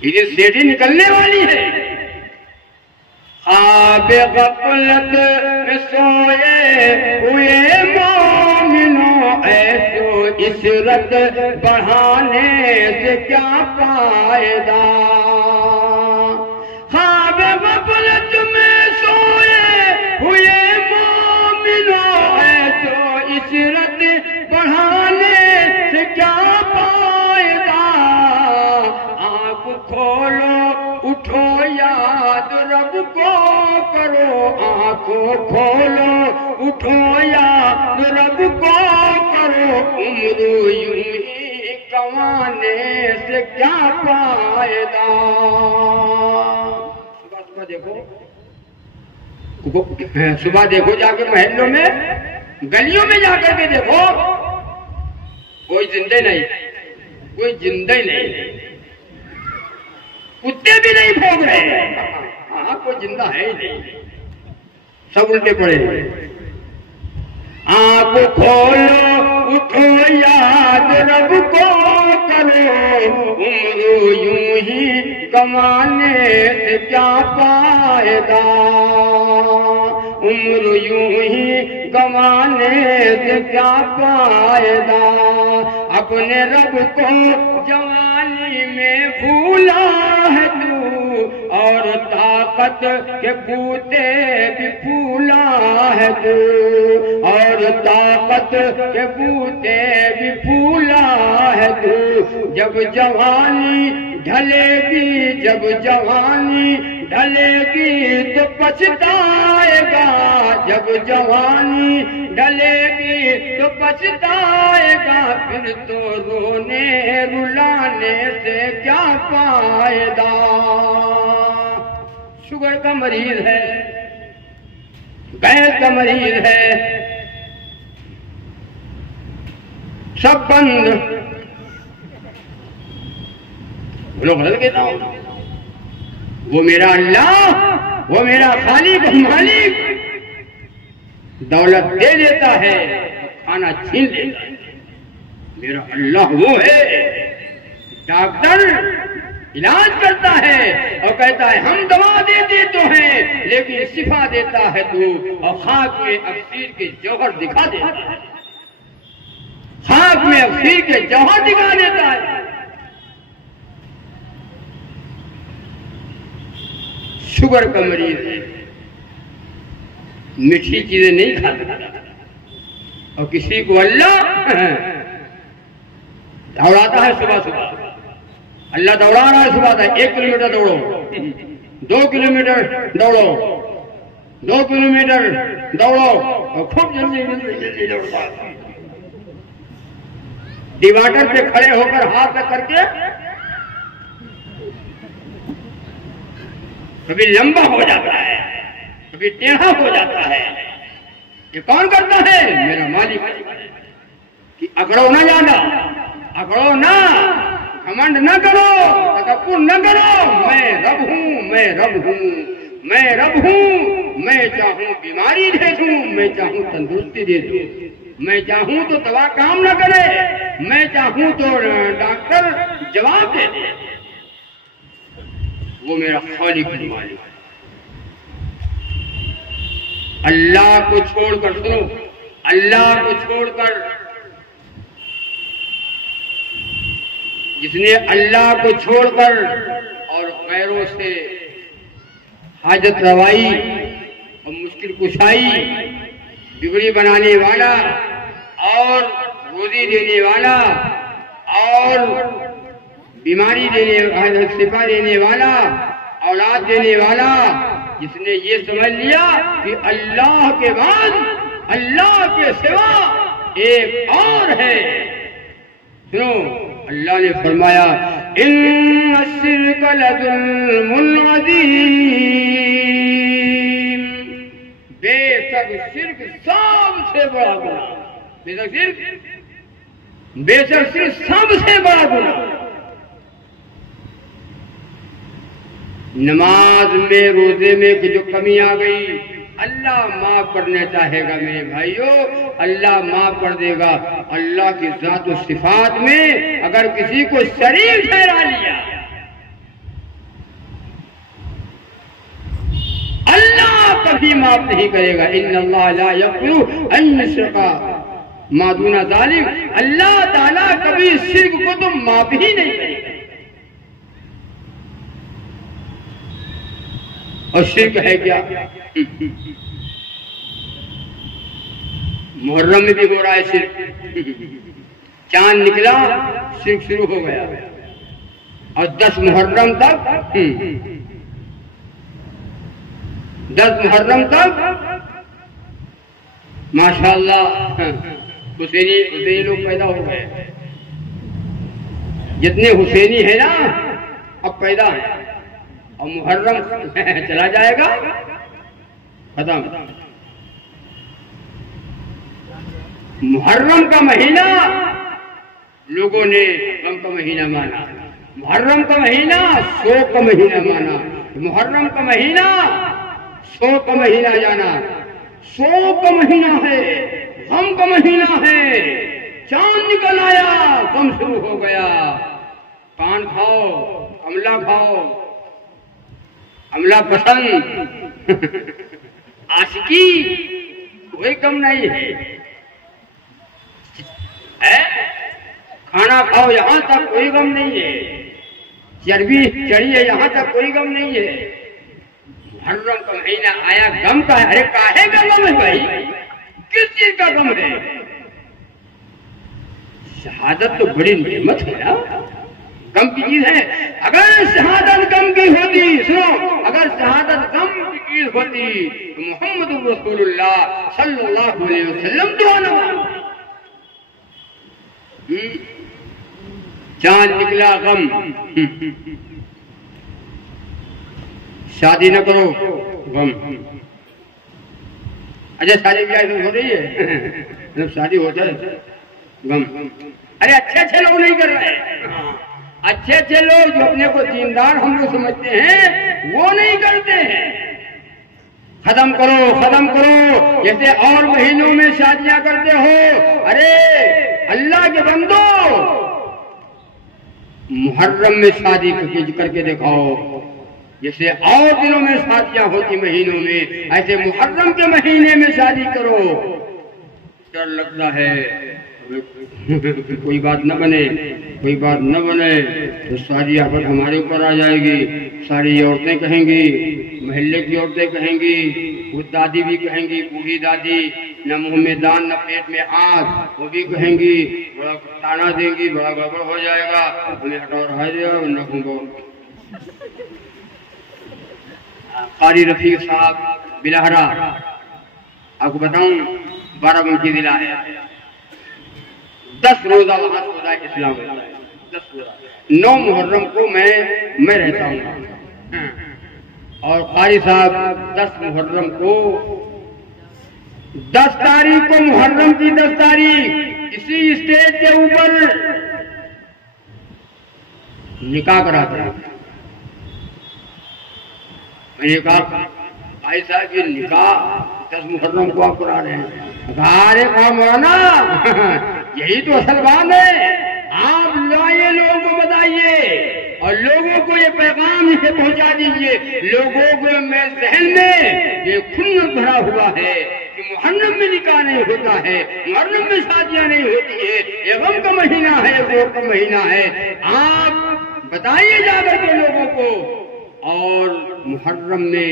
ये सेठी निकलने वाली है। ख्वाब गफलत में सोए हुए मोमिनो, ऐसो इशरत बढ़ाने से क्या फायदा। ख्वाब गफलत में सोए हुए मोमिनो, ऐसो इशरत बढ़ाने से क्या फायदा। करो, आंखों खोलो, उठो याद रब को करो, उम्र यूं ही गंवाने से क्या फायदा। सुबह सुबह देखो, सुबह देखो जाके महल्लों में, गलियों में जाकर के देखो, कोई जिंदे नहीं, कोई जिंदा ही नहीं, कुत्ते भी नहीं भोग रहे। हाँ, कोई जिंदा है ही नहीं, सब उल्टे पड़े। आंख खोलो, उठो याद रब को करो, उम्र यूं ही कमाने से क्या फायदा, उम्र यूं ही कमाने से क्या फायदा। अपने रब को जवानी में भूला है तू, और ताकत के बूते भी फूला है तू, और ताकत के बूते भी फूला है तू। जब जवानी ढलेगी, जब जवानी ढलेगी तो पछताएगा, जब जवानी ढलेगी तो पछताएगा, फिर तो रोने रुलाने से क्या फायदा। शुगर का मरीज है, गैस का मरीज है, सब बंद। बोलो बदल के ना, वो मेरा अल्लाह, वो मेरा खालिक मालिक दौलत दे देता है, खाना छीन लेता है। मेरा अल्लाह वो है, डॉक्टर इलाज करता है और कहता है हम दवा देते तो हैं, लेकिन शिफा देता है तू, और खाक में अफसीर के जौहर दिखा देता है, खाक में अफसीर के जौहर दिखा देता है। शुगर का मरीज है, मीठी चीजें नहीं खाता, और किसी को अल्लाह दौड़ाता है सुबह सुबह, अल्लाह दौड़ा रहा है सुबह तक। 1 किलोमीटर दौड़ो, 2 किलोमीटर दौड़ो, 2 किलोमीटर दौड़ो, और खूब जल्दी जल्दी जल्दी दौड़ता है। डिवाइडर पे खड़े होकर हाथ तक करके कभी लंबा हो जाता है, कभी टेढ़ा हो जाता है। ये कौन करता है? मेरा मालिक। कि अकड़ो ना ज्यादा, अकड़ो ना, घमंड न करो, तकब्बुर न करो। मैं रब हूँ, मैं रब हूँ, मैं रब हूँ। मैं चाहूँ बीमारी दे दूँ, मैं चाहूँ तंदुरुस्ती दे दूँ, मैं चाहूँ तो दवा काम न करे, मैं चाहूँ तो डॉक्टर जवाब दे दे। वो मेरा खालिक मालिक। अल्लाह को छोड़कर, सुनो, अल्लाह को छोड़कर, जिसने अल्लाह को छोड़कर और गैरों से हाजत रवाई और मुश्किल कुशाई, बिगड़ी बनाने वाला और रोजी देने वाला और बीमारी देने वाला, शिफा देने वाला, औलाद देने वाला, जिसने ये समझ लिया कि अल्लाह के बाद, अल्लाह के सिवा एक और है। सुनो, अल्लाह ने फरमाया, इन्ना शिर्क लज़ुल्मुन अज़ीम, बेशक शिर्क सबसे बड़ा गुनाह, बेशक शिर्क सबसे बड़ा गुनाह। नमाज में, रोजे में जो कमी आ गई, अल्लाह माफ करना चाहेगा मेरे भाइयों, अल्लाह माफ कर देगा। अल्लाह की जात और सिफात में अगर किसी को शरीक ठहरा लिया, अल्लाह कभी माफ नहीं करेगा। इन्नल्लाह ला यग़फ़िरु अन युश्रका मा दूना ज़ालिक, अल्लाह ताला कभी शिर्क को तो माफ ही नहीं करेगा। और शिर्क है क्या? मुहर्रम में भी हो रहा है शिर्क, चांद निकला शिर्क शुरू हो गया, और 10 मुहर्रम तक 10 मुहर्रम तक माशाअल्लाह हुसैनी लोग पैदा हो गए। जितने हुसैनी है ना अब पैदा है, और मुहर्रम चला जाएगा खत्म। मुहर्रम का महीना लोगों ने गम का महीना माना, मुहर्रम का महीना शोक का महीना माना, मुहर्रम का महीना शोक का महीना जाना। शोक का महीना है, गम का महीना है। चांद निकल आया, गम शुरू हो गया। पान खाओ, अमला खाओ, अमला पसंद आशिकी, कोई कम नहीं है। खाना खाओ, यहां तक कोई गम नहीं है। चर्बी चढ़ी है, यहां तक कोई गम नहीं है। मुहर्रम का महीना आया, गम का है। अरे काहे का गम है भाई, किस चीज का गम है? शहादत तो बड़ी नेमत है ना, गम की चीज है। अगर शहादत गम की होती, सुनो, अगर शहादत गम की चीज होती तो मोहम्मद रसूलुल्लाह सल्लल्लाहु अलैहि वसल्लम तो आना। चांद निकला गम, शादी न करो गम। अच्छा शादी ब्याह हो रही है, जब शादी हो जाए गम। अरे अच्छे अच्छे लोग नहीं कर रहे, अच्छे अच्छे लोग जो अपने को दीनदार हम लोग समझते हैं वो नहीं करते हैं। खत्म करो, खत्म करो। जैसे और महीनों में शादियां करते हो, अरे अल्लाह के बंदो मुहर्रम में शादी करके दिखाओ। जैसे और दिनों में शादियां होती महीनों में, ऐसे मुहर्रम के महीने में शादी करो। डर लगता है कोई बात न बने, कोई बात न बने तो सारी आफत हमारे ऊपर आ जाएगी। सारी औरतें कहेंगी, मोहल्ले की औरतें कहेंगी, वो दादी भी कहेंगी, बूढ़ी दादी, न मुंह में दान न पेट में आग, वो भी कहेंगी, बड़ा ताना देंगी, बड़ा गड़बड़ हो जाएगा, हमें हटाओ रहा जाएगा न घूमो। कारी रफीक साहब बिलहरा, आपको बताऊं 12 जिला है, 10 रोजा वहां रोजा इस्लाम होता है, 10 रोजा। 9 मुहर्रम को मैं रहता हूँ, और कारी साहब 10 मुहर्रम को, 10 तारीख को, मुहर्रम की 10 तारीख इसी स्टेज के ऊपर निकाह कराते हैं। मैंने कहा भाई साहब ये निकाह 10 मुहर्रम को आप करा रहे हैं? अरे मौलाना यही तो असल बात है। आप लाइए, लोगों को बताइए और लोगों को ये पैगाम इसे पहुंचा दीजिए। लोगों के में जहन में ये खुन्नत भरा हुआ है कि मुहर्रम में निकाह नहीं होता है, मुहर्रम में शादियां नहीं होती है, ये गम का महीना है, गौर का महीना है। आप बताइए जाकर के लोगों को। और मुहर्रम में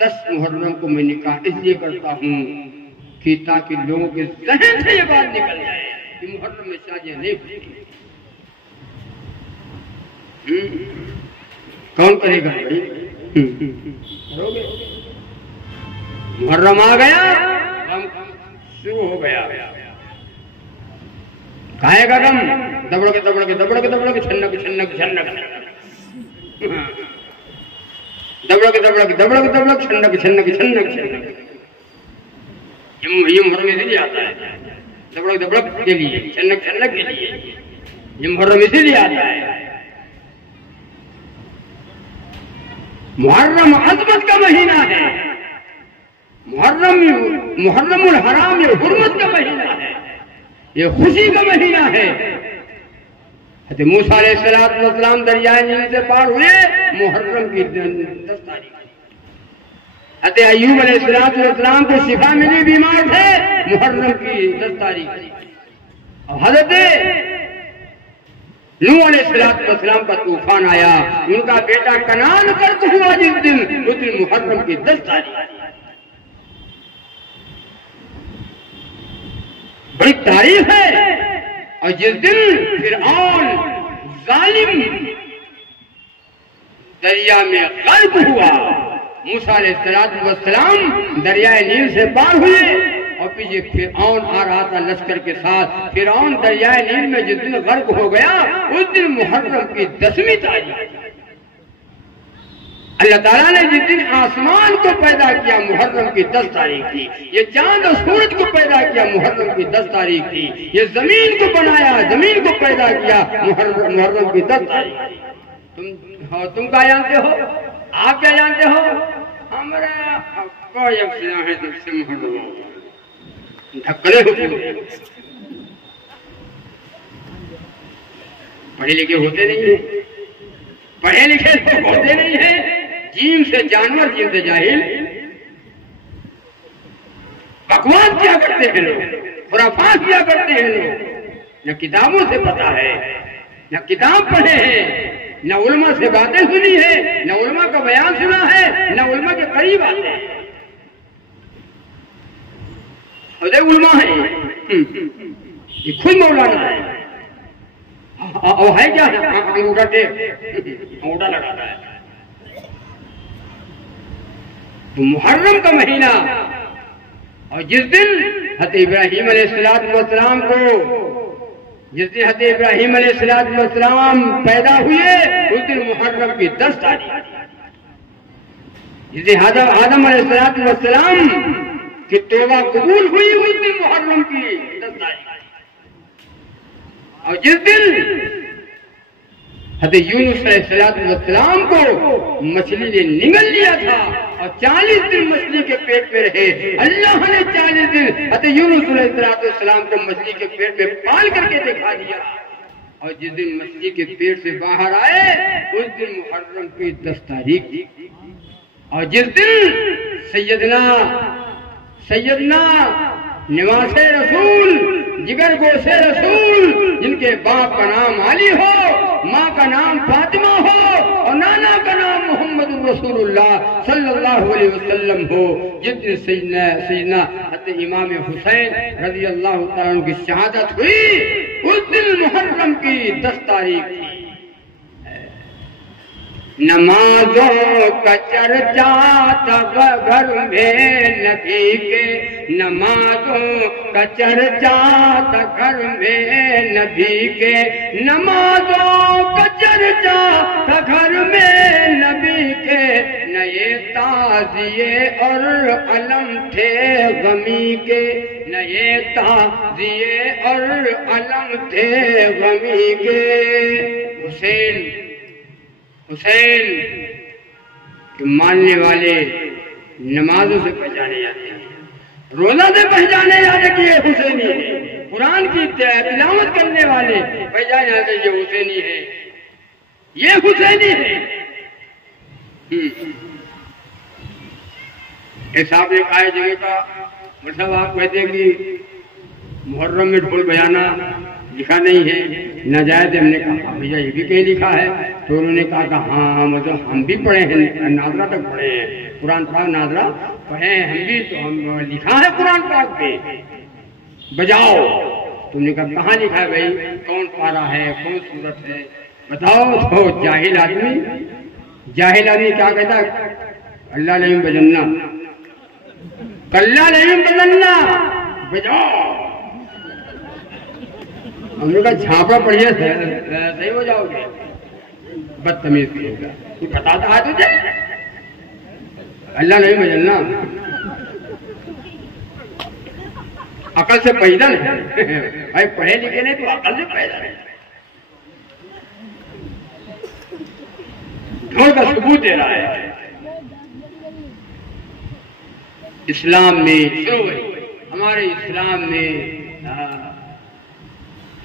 10 मुहर्रम को मैं निकाह इसलिए करता हूँ कि ताकि लोगों के जहन से ये बात निकल जाए कि मुहर्रम में शादियां नहीं होती। कौन करेगा भाई? करोगे? मुहर्रम आ गया, गम शुरू हो गया। खाएगा गम, दबड़ के दबड़ के दबड़ के दबड़ के छन्नक छन्नक छन्नक, दबड़ के दबड़ के दबड़ के दबड़ के छन्नक छन्नक छन्नक छन्नक। ये मुहर्रम इसीलिए आता है, दबड़ दबड़ के लिए, छन्नक छन्नक के लिए। ये मुहर्रम इसीलिए आता है। मुहर्रम अज़मत का महीना है, मुहर्रमुल हराम ये हुर्मत का महीना है, ये खुशी का महीना है। हज़रत मूसा अलैहिस्सलाम दरियाए नील से पार हुए मुहर्रम की 10 तारीख। हज़रत अय्यूब अलैहिस्सलाम को शिफा मिली, बीमार थे, मुहर्रम की 10 तारीख। और हज़रत नूह अलैहिस्सलाम का तूफान आया, उनका बेटा कनान कर्क हुआ जिस दिन, उस दिन मुहर्रम की 10 तारीख। बड़ी तारीफ है। और जिस दिन फिरऔन जालिम दरिया में गर्क हुआ, मूसा अलैहिस्सलाम दरियाए नील से पार हुए और पीछे फिरौन आ रहा था लश्कर के साथ। फिरौन दरियाए नील में जिस दिन गर्क हो गया उस दिन मुहर्रम की 10वीं तारीख। अल्लाह ताला ने जिस दिन आसमान को पैदा किया मुहर्रम की 10 तारीख थी। ये चांद और सूरज को पैदा किया मुहर्रम की 10 तारीख थी। ये जमीन को बनाया, जमीन को पैदा किया मुहर्रम की 10 तारीख। तुम क्या जानते हो? आप क्या जानते हो? हमारा है तुमसे मुहर्रम धक्करे होते, पढ़े लिखे होते नहीं है, पढ़े लिखे तो होते नहीं है। जीम से जानवर, जीम से जाहिल। बकवास क्या करते हैं लोग, खुराफात क्या करते हैं लोग। न किताबों से पता है, न किताब पढ़े हैं, न उलमा से बातें सुनी है, न उलमा का बयान सुना है, न उलमा के करीब आते हैं। उलमा है, ये खुद मौलाना है। और है क्या? अंगूठा टेप, अंगूठा लगाता है। तो मुहर्रम का महीना, और जिस दिन हज़रत इब्राहीम अलैहिस्सलाम को, जिस दिन हज़रत इब्राहीम अलैहिस्सलाम पैदा हुए उस दिन मुहर्रम की 10 तारीख। जिस दिन आदम अलैहिस्सलाम की तौबा कबूल हुई उस दिन मुहर्रम की 10 तारीख। और जिस दिन हज़रत यूनुस अलैहिस्सलाम को मछली ने निगल लिया था और 40 दिन मछली के पेट में रहे, अल्लाह ने 40 दिन हज़रत यूनुस अलैहिस्सलाम को मछली के पेट में पाल करके दिखा दिया। और जिस दिन मछली के पेट से बाहर आए उस दिन मुहर्रम की 10 तारीख। और जिस दिन सैयदना निवासे रसूल, जिगर गोशे रसूल, जिनके बाप का नाम अली हो, माँ का नाम फातिमा हो और नाना का नाम मोहम्मद रसूलुल्लाह सल्लल्लाहु अलैहि वसल्लम हो, जिस दिन सैयदना हज़रत इमाम हुसैन रज़ी अल्लाह तआला अन्हु की शहादत हुई उस दिन मुहर्रम की 10 तारीख थी। नमाजों का चर्चा था घर में नबी के, नमाजों का चर्चा था घर में नबी के, नमाजों का चर्चा था घर में नबी के, नए ताज़िए और अलम थे गमी के, नए ताज़िए और अलम थे गमी के। हुसैन के मानने वाले नमाजों से पहचाने जाते हैं, रोजा से पहचाने जाते कि ये हुसैनी है, कुरान की तिलावत करने वाले पहचाने जाते ये हुसैनी है, ये हुसैनी है। साहब ने कहा जगह का मतलब आप कहते हैं कि मुहर्रम में ढोल बजाना लिखा नहीं है, नाजायज। हमने कहा भैया ये भी कहीं लिखा है? तो उन्होंने कहा कि हाँ मतलब हम भी पढ़े हैं, नादरा तक पढ़े हैं, कुरान पाक नादरा पढ़े हैं हम भी, तो हम लिखा है कुरान पाक पे बजाओ। तुमने कहा कहाँ लिखा है भाई, कौन पारा है, कौन सूरत है बताओ। तो जाहिल आदमी क्या कहता? अल्लाह नहीं बजन्ना, कल्ला नहीं बजन्ना, बजाओ। हमने कहा झापड़ा पढ़िए सही हो जाओगे। बदतमीज होगा, तू बताता है तुझे अल्लाह नहीं बजलना, अकल से पैदल है भाई, पढ़े लिखे नहीं तो अकल से पैदल है। ढोल का सबूत दे रहा है। इस्लाम में, हमारे इस्लाम में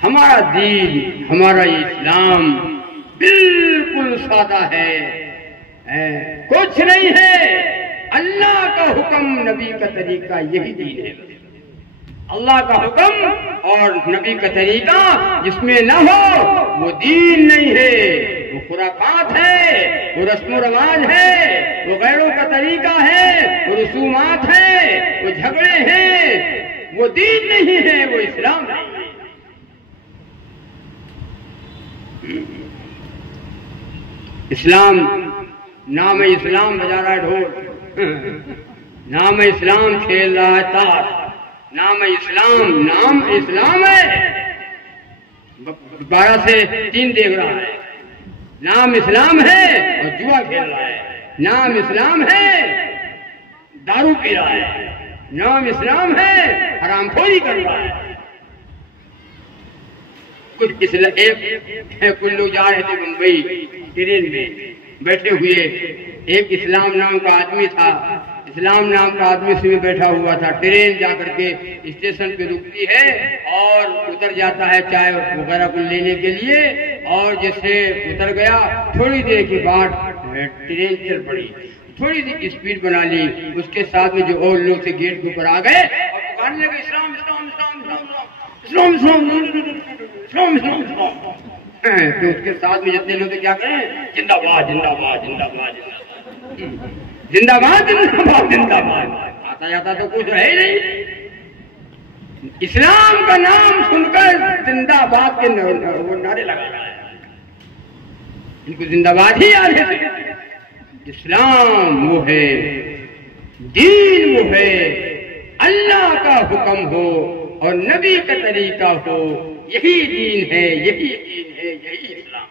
हमारा दीन, हमारा इस्लाम बिल्कुल सादा है, कुछ नहीं है। अल्लाह का हुक्म, नबी का तरीका, यही दीन है। अल्लाह का हुक्म और नबी का तरीका जिसमें न हो वो दीन नहीं है, वो खुराफात है, वो रस्म रवाज है, वो गैरों का तरीका है, वो रसूमात है, वो झगड़े हैं, वो दीन नहीं है, वो इस्लाम नहीं है। इस्लाम नाम इस्लाम बजा रहा है ढोल, नाम इस्लाम खेल रहा है ताश, नाम इस्लाम है, 12 से 3 देख रहा है, नाम इस्लाम है और जुआ खेल रहा है, नाम इस्लाम है दारू पी रहा है, नाम इस्लाम है हरामखोरी कर रहा है। कुछ लोग जा रहे थे मुंबई ट्रेन में बैठे हुए, एक इस्लाम नाम का आदमी था, इस्लाम नाम का आदमी उसमें बैठा हुआ था। ट्रेन जाकर के स्टेशन पे रुकती है और उतर जाता है चाय वगैरह को लेने के लिए, और जैसे उतर गया थोड़ी देर के बाद ट्रेन चल पड़ी, थोड़ी सी स्पीड बना ली, उसके साथ में जो और लोग थे गेट के ऊपर आ गए और पुकारने लगे इस्लाम इस्लाम इस्लाम इस्लाम इस्लाम इस्लाम इस्लाम इस्लाम। तो उसके साथ में जितने लोग क्या कहें, जिंदाबाद जिंदाबाद जिंदाबाद जिंदाबाद जिंदाबाद जिंदाबाद। आता जाता तो कुछ रहे नहीं, इस्लाम का नाम सुनकर जिंदाबाद के वो नारे लगा रहा है, इनको जिंदाबाद ही याद है। इस्लाम वो है, दीन वो है, अल्लाह का हुक्म हो और नबी का तरीका हो, यही दीन है, यही दीन है, यही इस्लाम।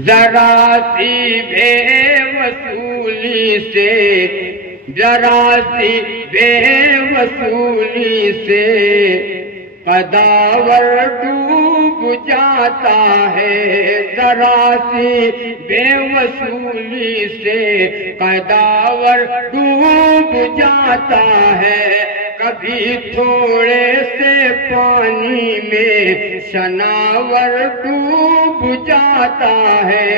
जरा सी बेवसूली से, जरा सी बेवसूली से कदावर डूब जाता है, जरा सी बेवसूली से कदावर डूब जाता है। कभी थोड़े से पानी में शनावर डूब जाता है,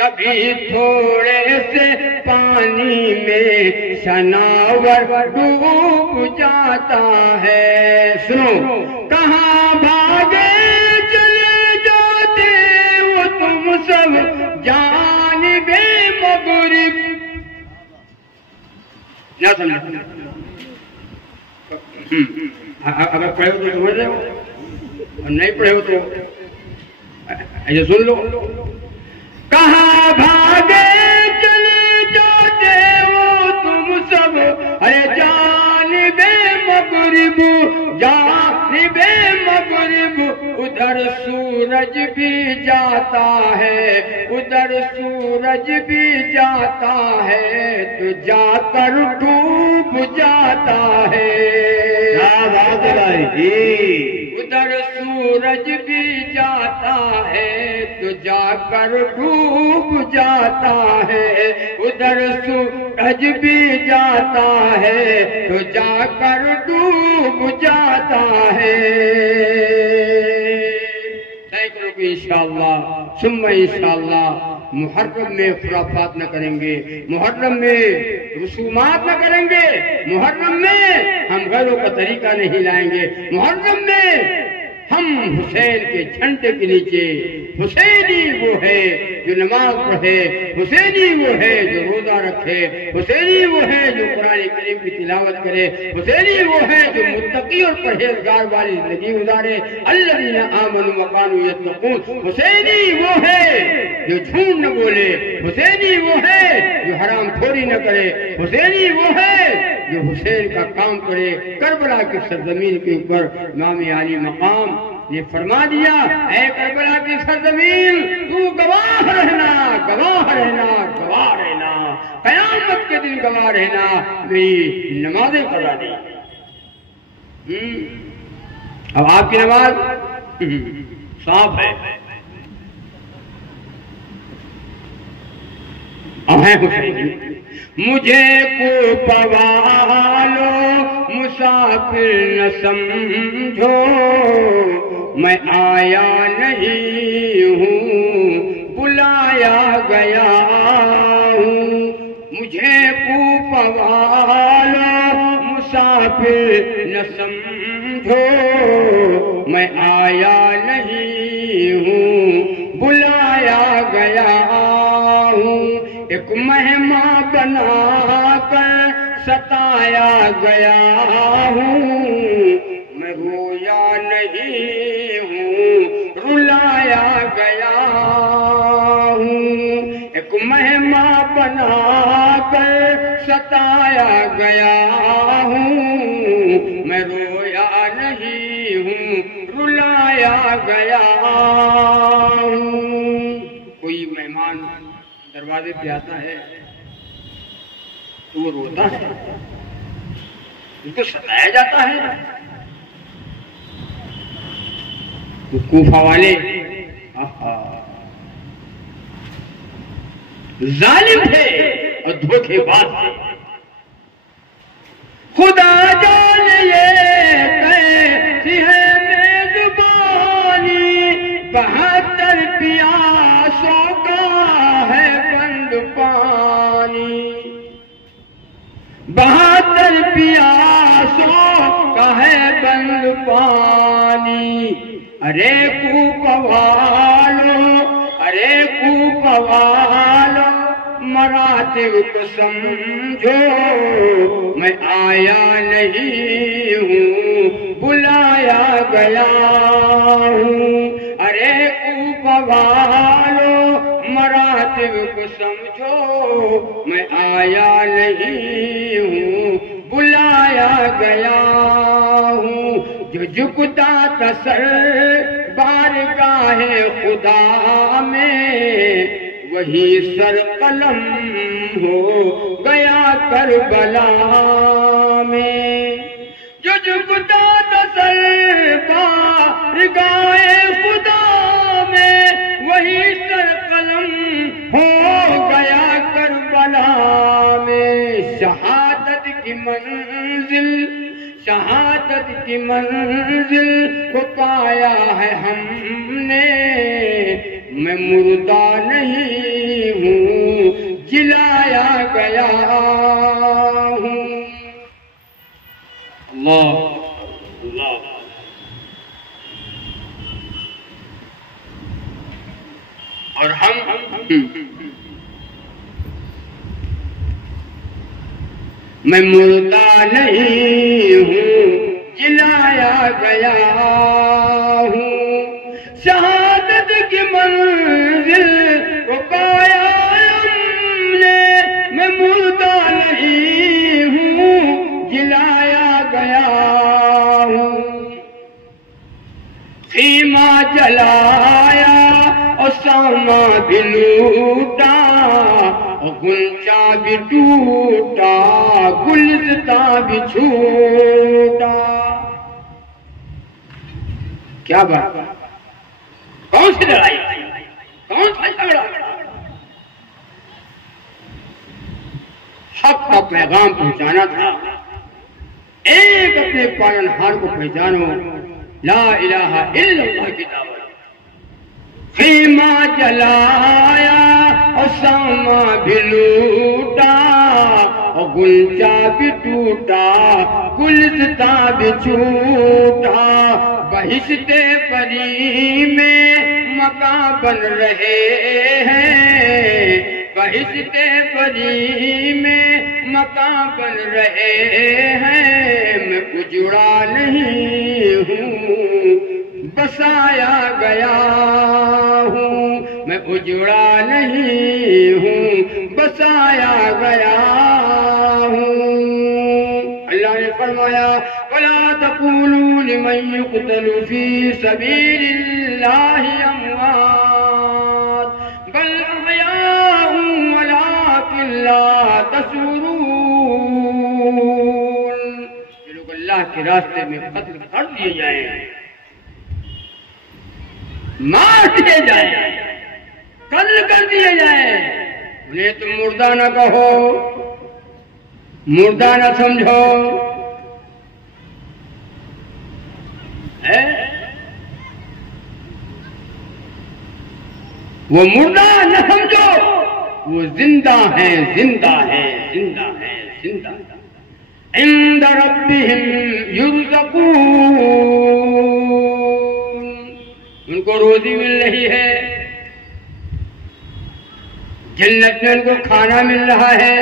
कभी थोड़े से पानी में शनावर डूब जाता है। सुनो, कहाँ भागे चले जाते हो तुम सब जानिबे मगरिब। ना समझ, अगर पढ़े हो तो समझ लो, और नहीं पढ़े हो तो ऐसे सुन लो। कहाँ भागे चले जाते हो तुम सब, अरे जानिबे मगरिब, जानिबे मगरिब। उधर सूरज भी जाता है, उधर सूरज भी जाता है, तो जाकर डूब जाता है। क्या बात है भाई जी। उधर सूरज भी जाता है तो जाकर डूब जाता है, उधर सूरज भी जाता है तो जाकर डूब जाता है। इंशाअल्लाह सुम्मा इंशाअल्लाह मुहर्रम में खुराफात न करेंगे, मुहर्रम में रसूमात न करेंगे, मुहर्रम में हम गैरों का तरीका नहीं लाएंगे, मुहर्रम में हम हुसैन के झंडे के नीचे, हुसैनी वो है जो नमाज पढ़े, हुसैनी वो है जो रोजा रखे, हुसैनी वो है जो कुरान करीम की तिलावत करे, हुसैनी वो है जो मुत्तकी और परहेजगार वाली जिंदगी गुजारे। अल्लज़ीना आमनू व कानू यत्तकून, हुसैनी वो है जो झूठ न बोले, हुसैनी वो है जो हराम खोरी न करे, हुसैनी वो है जो हुसैन का काम करे। करबला की सरजमीन के ऊपर इमाम आली मकाम ने फरमा दिया, ऐ करबला की सरजमीन तू गवाह रहना, गवाह रहना, गवाह रहना, कयामत के दिन गवाह रहना, मेरी नमाजें करा दी। अब आपकी नमाज साफ है, हुसैन मुझे को पवालो मुसाफिर न समझो, मैं आया नहीं हूँ बुलाया गया हूँ। मुझे को पवालो मुसाफिर न समझो, मैं आया नहीं हूँ बुलाया गया हूँ। एक मेहमान बना कर सताया गया हूँ, मैं रोया नहीं हूँ रुलाया गया सताया गया हूँ, मैं रोया नहीं हूँ, रुलाया गया हूँ। कोई मेहमान दरवाजे पे आता है तो वो रोता है, उसको सताया जाता है। तो कूफा वाले जालिम थे और धोखेबाज थे। खुदा जाने ये कैसी है मेजबानी, 72 प्यासों का है बंद पानी, 72 प्यासों का है बंद पानी। अरे कूपवालो, अरे कूपवालो, मरातिब को समझो, मैं आया नहीं हूँ, बुलाया गया हूँ। अरे कूपवालो, मरातिब को समझो, मैं आया नहीं हूँ, बुलाया गया हूँ। जो झुकता था सर बारगाहे खुदा में, वही सर कलम हो गया करबला में। जो झुकता था सर बारगाहे खुदा में, वही सर कलम हो गया करबला में। शहादत की मंजिल, शहादत की मंजिल को पाया है हमने, मैं मुर्दा नहीं हूँ, जिलाया गया हूँ। अल्लाह अल्लाह। और मैं मुर्दा नहीं हूँ, जिलाया गया हूँ। शहादत की मंजिल को पाया हमने, मैं मुर्दा नहीं हूँ, जिलाया गया हूँ। खीमा जलाया और सामा भी लूटा, गुंचा भी टूटा, गुलदस्ता भी छूटा। क्या बात, कौन सी लड़ाई, कौन सा झगड़ा? हक का पैगाम पहुंचाना था। एक अपने पालनहार को पहचानो, ला इलाहा इल्लल्लाह की दावत। खीमा जलाया और सामा भी लूटा, और गुंचा भी टूटा, गुलदस्ता भी छूटा। बहिश्ते परी में मकान बन रहे हैं, बहिश्ते परी में मकान बन रहे हैं। मैं उजड़ा नहीं हूँ, बसाया गया हूँ। मैं उजड़ा नहीं हूँ, बसाया गया हूँ। अल्लाह ने फरमाया, वला तक़ूलू लिमन युक़्तलू फी सबीलिल्लाहि अमवात बल अहयाउन वलाकिन ला तशऊरून। जो लोग अल्लाह के रास्ते में कत्ल कर दिए जाए, मार दिए जाए, कत्ल कर दिए जाए, उन्हें तुम मुर्दा न कहो, मुर्दा न समझो। है वो मुर्दा न समझो, वो जिंदा है, जिंदा है, जिंदा है, जिंदा। इंद रब्बिहिम युर्ज़क़ून, उनको रोजी मिल रही है, जन्नत में उनको खाना मिल रहा है।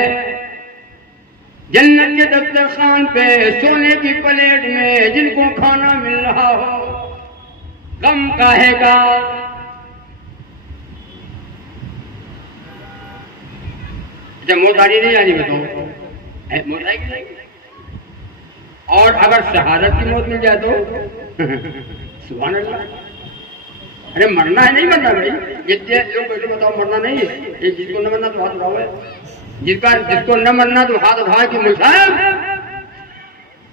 जन्नत के दस्तरखान पे सोने की प्लेट में जिनको खाना मिल रहा हो, गम काहे का? जब मोदारी नहीं आ रही बताओ, मौत आएगी नहीं। और अगर शहादत की मौत मिल जाए तो सुभान अल्लाह। अरे मरना है नहीं मरना भाई, जितने लोग बैठे बताओ मरना नहीं है। ये जिसको न मरना तो हाथ उठाओ, जिसको न मरना तो हाथ उठाए कि मुल्क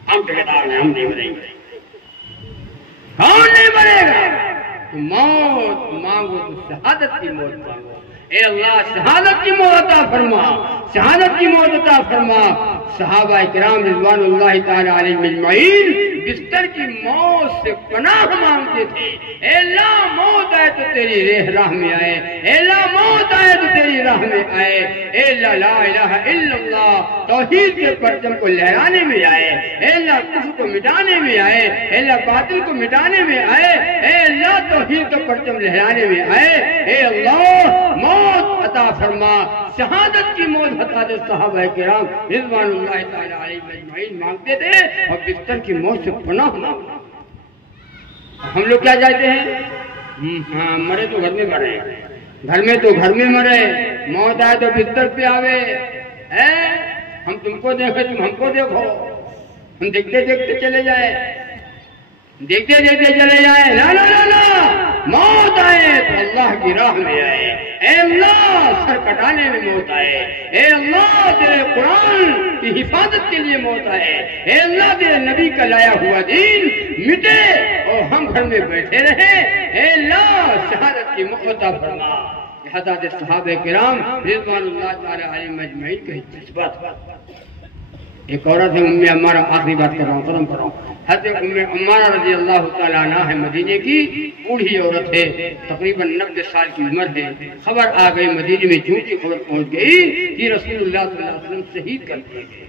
हम ठेकेदार हैं, हम नहीं मरेंगे। कौन नहीं मरेगा? तो मौत मांगो तो शहादत की मौत मांगो। ए अल्लाह शहादत की मौत अता फरमा, शहादत की मौत अता फरमा। सहाबा किराम रिज़वानुल्लाहि ताला अलैहिम अजमईन बिस्तर की मौत से पनाह मांगते थे। ए अल्लाह मौत आए तो तेरी राह में आए, ए अल्लाह मौत आए तो तेरी राह में आए। ए अल्लाह ला इलाहा इल्लल्लाह तौहीद के परचम को लहराने में आए। ए अल्लाह कुफ्र को मिटाने में आए, ए अल्लाह बातिल को मिटाने में आए। ए अल्लाह तौहीद का परचम लहराने में आए। ए अल्लाह मौत अता फरमा, शहादत की मौत अता दे। सहाबा किराम रिज़वानुल्लाहि ताला अलैहिम अजमईन मांगते थे और बिस्तर की मौत से पनाह मांगते। हम लोग क्या चाहते हैं? हाँ मरे तो घर में मरे, घर में तो घर में मरे, मौत आए तो बिस्तर पे आवे। हम तुमको देखे तुम हमको देखो, हम देखते देखते चले जाए, देखते देखते चले जाए। ना ना ना ना, मौत आए तो अल्लाह की राह में आए। ए अल्लाह सर कटाने में मौत आए। ए अल्लाह तेरे कुरान की हिफाजत के लिए मौत आए। ए अल्लाह तेरे नबी का लाया हुआ दीन मिटे और हम घर में बैठे रहे। ए अल्लाह शहादत की मौत अता फरमा। हज़रत सहाबा किराम रिज़वानुल्लाह ताला अलैहिम अजमईन की जज्बात। एक औरत है उम्मे अम्मारा, आखिरी बात कर रहा हूँ, खत्म कर रहा हूँ। हज़रत उम्मे अम्मारा रज़ी अल्लाह ताला अन्हा है, मदीने की बूढ़ी औरत है, तकरीबन 90 साल की उम्र है। खबर आ गई मदीने में, झूठी खबर पहुंच गई कि रसूलुल्लाह सल्लल्लाहु अलैहि वसल्लम शहीद कर दिए गए।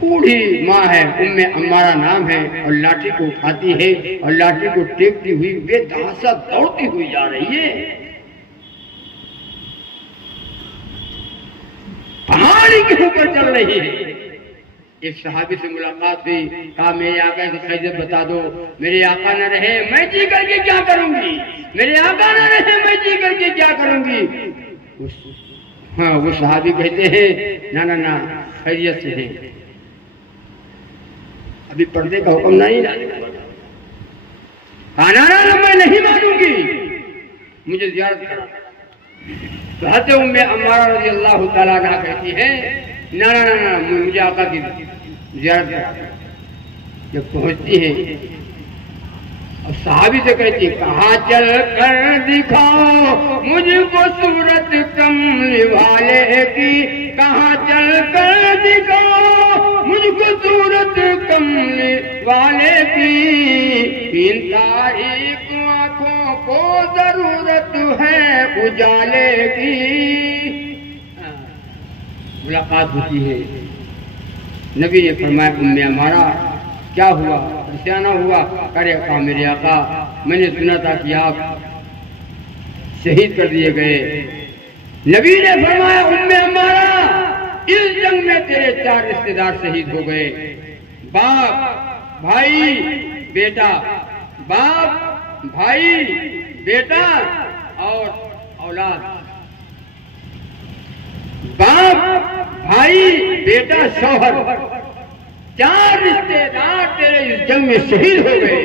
बूढ़ी माँ है, उम्मे अम्मारा नाम है, और लाठी को उठाती है और लाठी को टेकती हुई बेतहाशा दौड़ती हुई जा रही है। पहाड़ी के ऊपर चल रही है। एक सहाबी से मुलाकात हुई, कहा मेरे आका की खैरियत बता दो। मेरे आका न रहे मैं जी करके क्या करूंगी, मेरे आका न रहे मैं जी करके क्या करूंगी। हाँ वो सहाबी कहते हैं ना ना ना खैरियत से है, अभी पर्दे का हुक्म नहीं डालेगा। ना ना मैं नहीं मानूंगी, मुझे ज़ियारत करो। तो हज़रत उम्मे अम्मारा रज़ी अल्लाह ताला अन्हा कहती है ना ना ना ना मुझे आका की ज़ियारत करो। जब पहुंचती है और सहाबी से कहती है कहाँ चल कर दिखाओ मुझको सूरत कमली वाले की, कहाँ चल कर दिखाओ मुझको सूरत कमली वाले की। इन तारीख आँखों को जरूरत है उजाले की। मुलाकात होती है, नबी ने फरमाया उम्मे अम्मारा क्या हुआ, परेशान हुआ? करे कहा मेरे आका मैंने सुना था कि आप शहीद कर दिए गए। नबी ने फरमाया उम्मे अम्मारा इस जंग में तेरे 4 रिश्तेदार शहीद हो गए, बाप भाई बेटा, बाप भाई बेटा और औलाद। बाप भाई बेटा शौहर, 4 रिश्तेदार तेरे इस जंग में शहीद हो गए।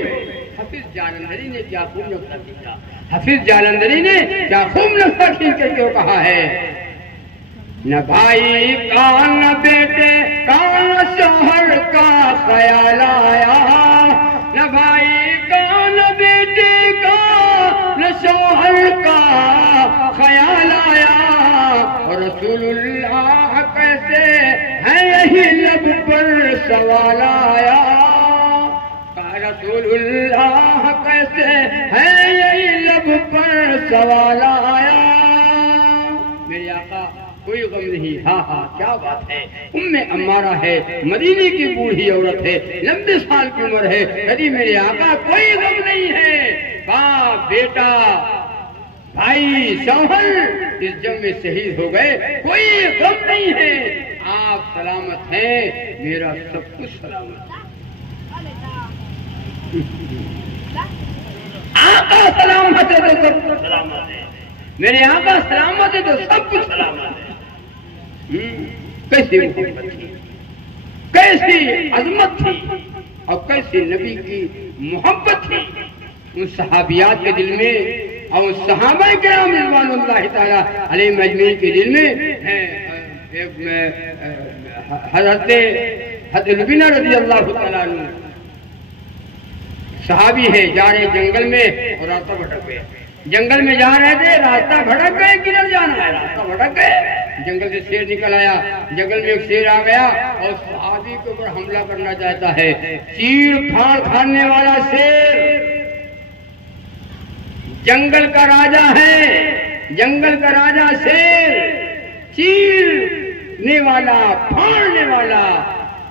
हाफिज जालंधरी ने क्या खूब नुक्ता खींचा, हाफिज जालंधरी ने क्या खूब नुक्ता खींच करके कहा है न भाई का न बेटे का न शौहर का ख्याल आया, न भाई का न बेटे का न शौहर का ख्याल आया। और रसूलुल्लाह कैसे है यही लब पर सवाल आया, रसूलुल्लाह कैसे है यही लब पर सवाल आया। मेरे आका कोई गम नहीं, हाँ हाँ क्या बात है। उम्मे अम्मारा है, मदीने की बूढ़ी औरत है, 90 साल की उम्र है, यदि मेरे आका कोई गम नहीं है। बाप बेटा भाई शौहर इस जंग में शहीद हो गए, कोई गम नहीं है। आप सलामत हैं, मेरा सब कुछ सलामत है। आका सलामत है तो सब कुछ सलामत है, मेरे आका सलामत है तो सब कुछ सलामत है। कैसी मोहब्बत थी, कैसी अजमत थी और कैसी नबी की मोहब्बत थी उन सहाबियात के दिल में और उन सहाबा किराम रिज़वानुल्लाहि ताला अलैहिम अजमईन के दिल में। हज़रत लुबीना रज़ियल्लाहु ताला अन्हु सहाबी है, जा रहे जंगल में और रास्ता भटक गए। जंगल में जा रहे थे, रास्ता भटक गए, किधर जाना है, रास्ता भटक गए। जंगल से शेर निकल आया, जंगल में एक शेर आ गया और सहाबी के ऊपर हमला करना चाहता है। चीड़ फाड़ खाने वाला शेर, जंगल का राजा है, जंगल का राजा शेर, चीरने वाला, फाड़ने वाला,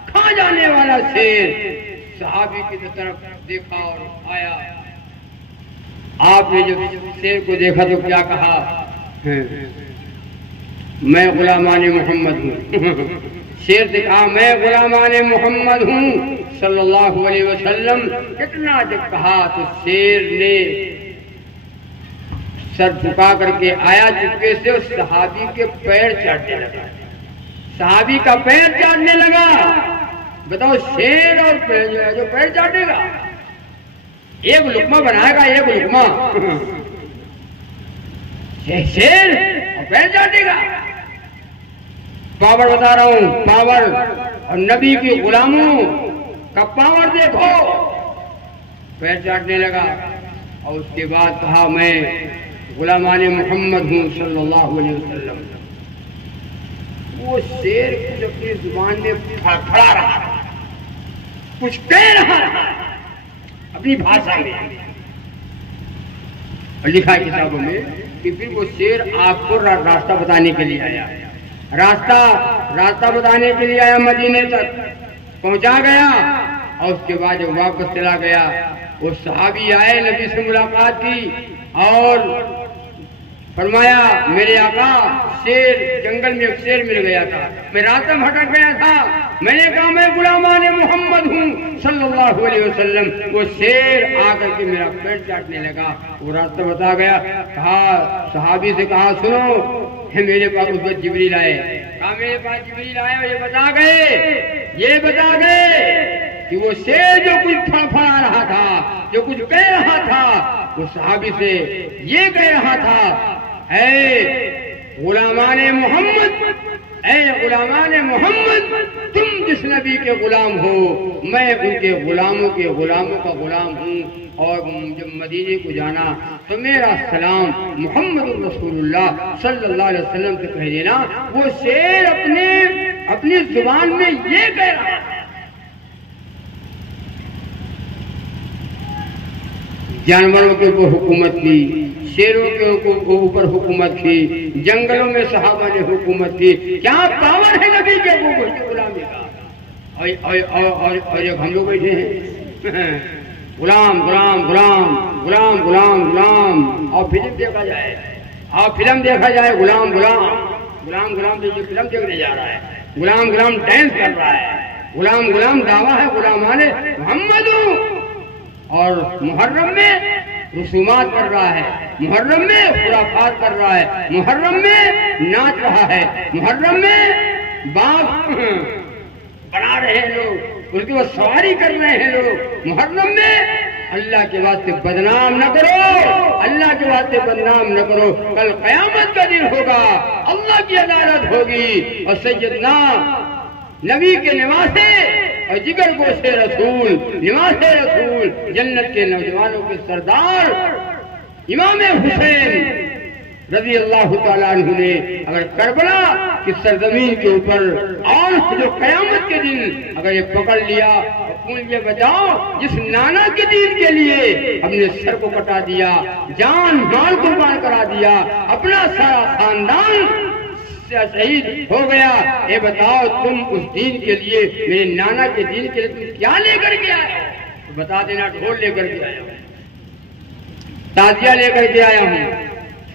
खा जाने वाला शेर सहाबी की तरफ देखा और आया। आपने जब शेर को देखा तो क्या कहा? मैं गुलामाने मोहम्मद हूँ। शेर से कहा मैं गुलामाने मोहम्मद हूँ सल्लल्लाहु अलैहि वसल्लम। कितना जब कहा तो शेर ने सर झुका करके आया, चुपके से उस सहाबी के पैर चाटने लगा। सहाबी का पैर चाटने लगा। बताओ, शेर और जो पैर चाटेगा, एक लुकमा बनाएगा, एक लुकमा शेर और पैर चाटेगा। पावर बता रहा हूं, पावर। और नबी के गुलामों का पावर देखो। पैर चाटने लगा और उसके बाद कहा मैं गुलामाने मोहम्मद हूँ सल्लल्लाहु अलैहि वसल्लम। वो शेर कुछ अपनी जुबान में फड़फड़ा रहा, कुछ कह रहा अपनी भाषा में। लिखा है किताबों में कि फिर वो शेर आपको रास्ता बताने के लिए आया। रास्ता बताने के लिए आया, मदीने तक पहुंचा गया और उसके बाद जब वापस चला गया, वो सहाबी आए, नबी से मुलाकात की और फरमाया मेरे आका, शेर, जंगल में एक शेर मिल गया था, मैं रास्ता भटक गया था। मैंने कहा मैं गुलामाने मोहम्मद हूँ सल्लल्लाहु अलैहि वसल्लम। वो शेर आकर के मेरा पैर चाटने लगा, वो रास्ता बता गया। कहा सहाबी से कहा सुनो, मेरे पास उस वक्त जिब्रील आए। कहा मेरे पास जिब्रील आए और ये बता गए कि वो शेर जो कुछ फड़फड़ा रहा था, जो कुछ कह रहा था, वो सहाबी से ये कह रहा था, ऐ गुलामाने मोहम्मद, ऐ गुलामाने मोहम्मद, तुम जिस नबी के गुलाम हो, मैं उनके गुलामों के गुलामों का गुलाम हूँ। और जब मदीने को जाना तो मेरा सलाम मुहम्मद रसूलुल्लाह सल्लल्लाहु अलैहि वसल्लम से कह देना। वो शेर अपनी जुबान में ये कह रहा है। जानवरों के ऊपर हुकूमत की, शेरों के ऊपर हुकूमत की, जंगलों में सहाबा ने हुकूमत की। क्या पावर है नबी के गुलामी का। और जब हम लोग बैठे हैं गुलाम गुलाम गुलाम गुलाम गुलाम गुलाम। और फिल्म देखा जाए, गुलाम गुलाम गुलाम गुलाम फिल्म देखने जा रहा है, गुलाम गुलाम डांस कर रहा है, गुलाम गुलाम दावा है गुलामाने मोहम्मद हूँ। और मुहर्रम में रसूमात कर रहा है, मुहर्रम में खुराफात कर रहा है, मुहर्रम में नाच रहा है, मुहर्रम में बाग बना रहे हैं लोग, उसके बाद सवारी कर रहे हैं लोग। मुहर्रम में अल्लाह के वास्ते बदनाम न करो, अल्लाह के वास्ते बदनाम न करो। कल कयामत का दिन होगा, अल्लाह की अदालत होगी और सैयदना नबी के निवासे और जिगर गोशे रसूल, निवासे रसूल, जन्नत के नौजवानों के सरदार इमाम हुसैन रज़ी अल्लाह तआला अन्हु ने अगर करबला की सरजमीन के ऊपर और जो कयामत के दिन अगर ये पकड़ लिया, ये बचाओ जिस नाना के दीन के लिए अपने सर को कटा दिया, जान माल कुर्बान करा दिया, अपना सारा खानदान शहीद हो गया, ये बताओ तुम उस दीन के लिए, मेरे नाना के दीन के लिए तुम क्या लेकर के आए? तो बता देना, ढोल लेकर के आया हूँ, ताजिया लेकर के आया हूँ,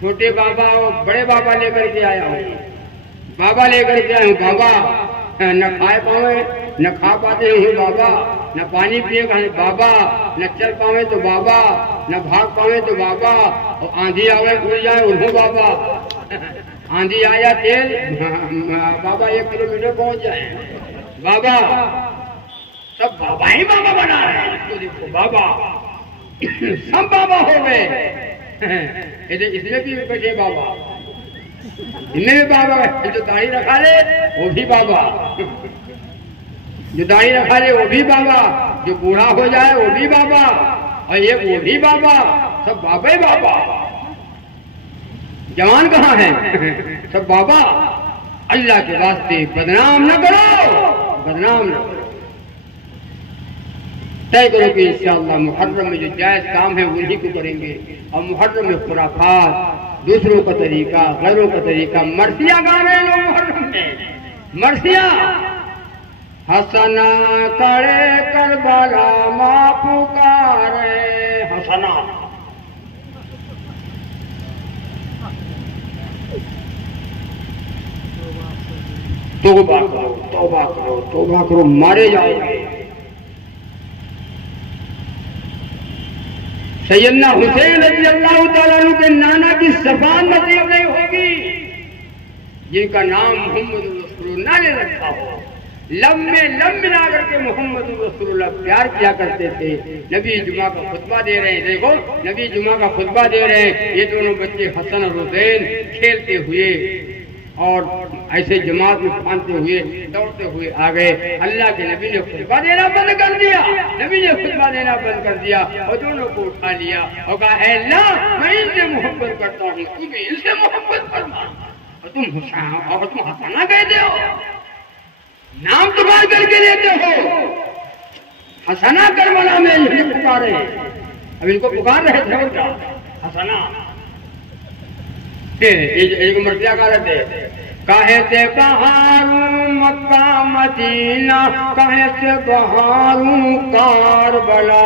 छोटे बाबा और बड़े बाबा लेकर के आया हूँ, बाबा लेकर के आया हूँ। बाबा न खाए पावे, न खा पाते हूँ बाबा, न पानी पिए बाबा, न चल पावे तो बाबा, न भाग पावे तो बाबा, और आंधी आवे उड़ जाए उन्हों बाबा। आंधी आया तेल, बाबा 1 किलोमीटर पहुंच जाए। बाबा सब बाबा ही बाबा बना रहे हैं। इसको देखो बाबा सब बाबा हो गए। इसमें भी बैठे बाबा, इनमें भी बाबा है। जो दाढ़ी रखा ले वो भी बाबा, जो दाढ़ी रखा ले वो भी बाबा, जो बूढ़ा हो जाए वो भी बाबा, और ये वो भी बाबा, सब बाबा ही बाबा। जवान कहाँ है? सब बाबा। अल्लाह के वास्ते बदनाम न करो, बदनाम न करो। तय करो कि इंशाअल्लाह मुहर्रम में जो जायज काम है वही को करेंगे, और मुहर्रम में खुराफात, दूसरों का तरीका, गैरों का तरीका, मर्सियां गा रहे लोग मुहर्रम में, मर्सियां। हसना करे करबला माँ पुकारे, हसना। तौबा करो, तौबा करो, तौबा करो, मारे जाओगे। सैयदना हुसैन रज़ी अल्लाह तआला अन्हु के नाना की ज़बान नसीब नहीं होगी जिनका नाम मोहम्मद रसूलुल्लाह ने रखा हो। लब में लब मिला करके मोहम्मद रसूलुल्लाह प्यार किया करते थे। नबी जुमा का खुतबा दे रहे हैं, देखो नबी जुमा का खुतबा दे रहे हैं। ये दोनों बच्चे हसन और हुसैन खेलते हुए और ऐसे जमात में फांदते हुए दौड़ते हुए आ गए। अल्लाह के नबी ने खुतबा देना बंद कर दिया, नबी ने खुतबा देना बंद कर दिया और दोनों को उठा लिया और कहा, ऐ अल्लाह मैं इनसे मोहब्बत करता हूँ, तू भी इनसे मोहब्बत फरमा। और तुम हसना कहते हो, नाम तुम्हारे करके लेते हो। हसना करबला में इन्हें पुकारे, अब इनको पुकार रहे थे और क्या हसना। एक मर्सिया गा रहे थे, काहे से बहारूं मक्का मदीना, काहे से बहारूं कारबला।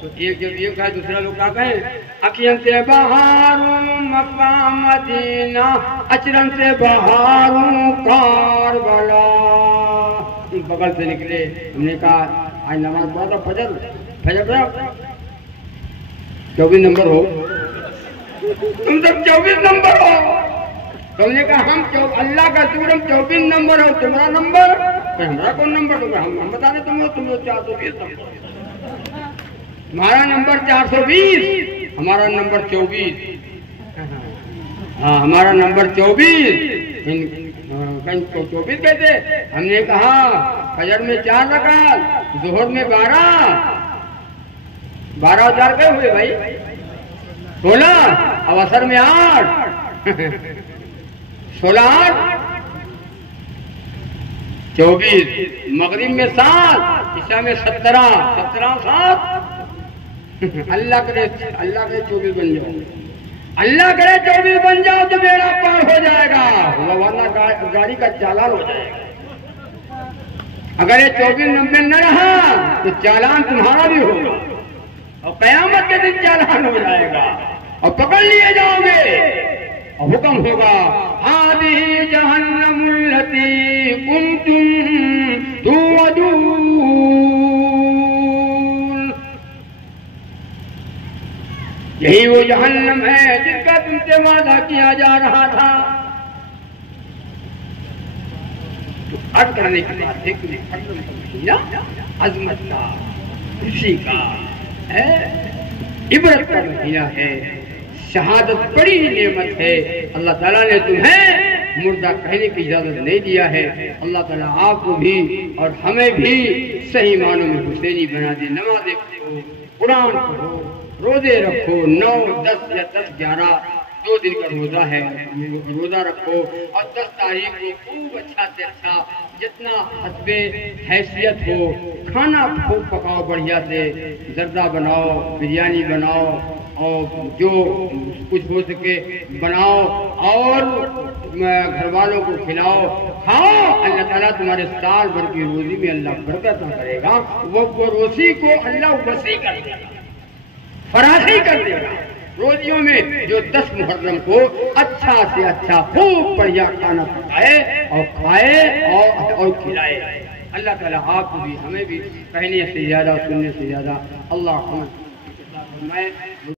तो एक जब ये कहा दूसरा लोग क्या कहें, अखियन से बहारूं मक्का मदीना, अचरन से बहारूं कारबला। बगल से निकले, हमने कहा आज नमाज पढ़ा था फजर, फजर पढ़ा 24 नंबर हो, तुम सब 24 नंबर हो। तुमने कहा हम अल्लाह का शुक्र हम 24 नंबर हो, तुम्हारा नंबर हमारा कौन नंबर होगा? हम बता रहे तुम हो 420 नंबर, तुम्हारा नंबर 420, हमारा नंबर 24। हाँ हमारा नंबर 24, कहीं 24 कहते। हमने कहा फजर में 4 रकात, जोहर में 12 और 4 कहे हुए भाई 16, अब असर में 8, 16 8 24, मगरिब में 7, ईशा में 17, 17 7। अल्लाह करे 24 बन जाओ, अल्लाह करे 24 बन जाओ तो बेड़ा पार हो जाएगा, वरना गाड़ी का चालान हो जाएगा। अगर ये 24 नंबर न रहा तो चालान तुम्हारा भी होगा और कयामत के दिन चालान हो जाएगा और पकड़ लिए जाओगे और हुक्म होगा, हादिही जहन्नमुल्लती कुंतुम तुअदून। यही वो जहन्नम है जिसका तुमसे वादा किया जा रहा था। तो अर्ज करने के बाद देखने अजमत का, खुशी का है, इबरत का महीना है, शहादत बड़ी नेमत है। अल्लाह ताला ने तुम्हें मुर्दा कहने की इजाजत नहीं दिया है। अल्लाह ताला आपको भी और हमें भी सही मानों में हुसैनी बना दे। नमाज़ें पढ़ो, कुरान पढ़ो, रोजे रखो, 9, 10 या 10, 11 2 दिन का रोजा है, रोजा रखो और 10 तारीख को खूब अच्छा से अच्छा जितना हस्बे हैसियत हो खाना खूब पकाओ, बढ़िया से जर्दा बनाओ, बिरयानी बनाओ और जो कुछ हो सके बनाओ और घर वालों को खिलाओ, खाओ। अल्लाह ताला तुम्हारे साल भर की रोजी में अल्लाह बरकत करेगा। वो रोजी को अल्लाह वसी कर देगा, फराखी कर देगा। रोजियों में जो 10 मुहर्रम को अच्छा से अच्छा खूब बढ़िया खाना पकाए और खाए और खिलाए। अल्लाह ताला आपको भी हमें भी कहने से ज्यादा सुनने से ज्यादा अल्लाह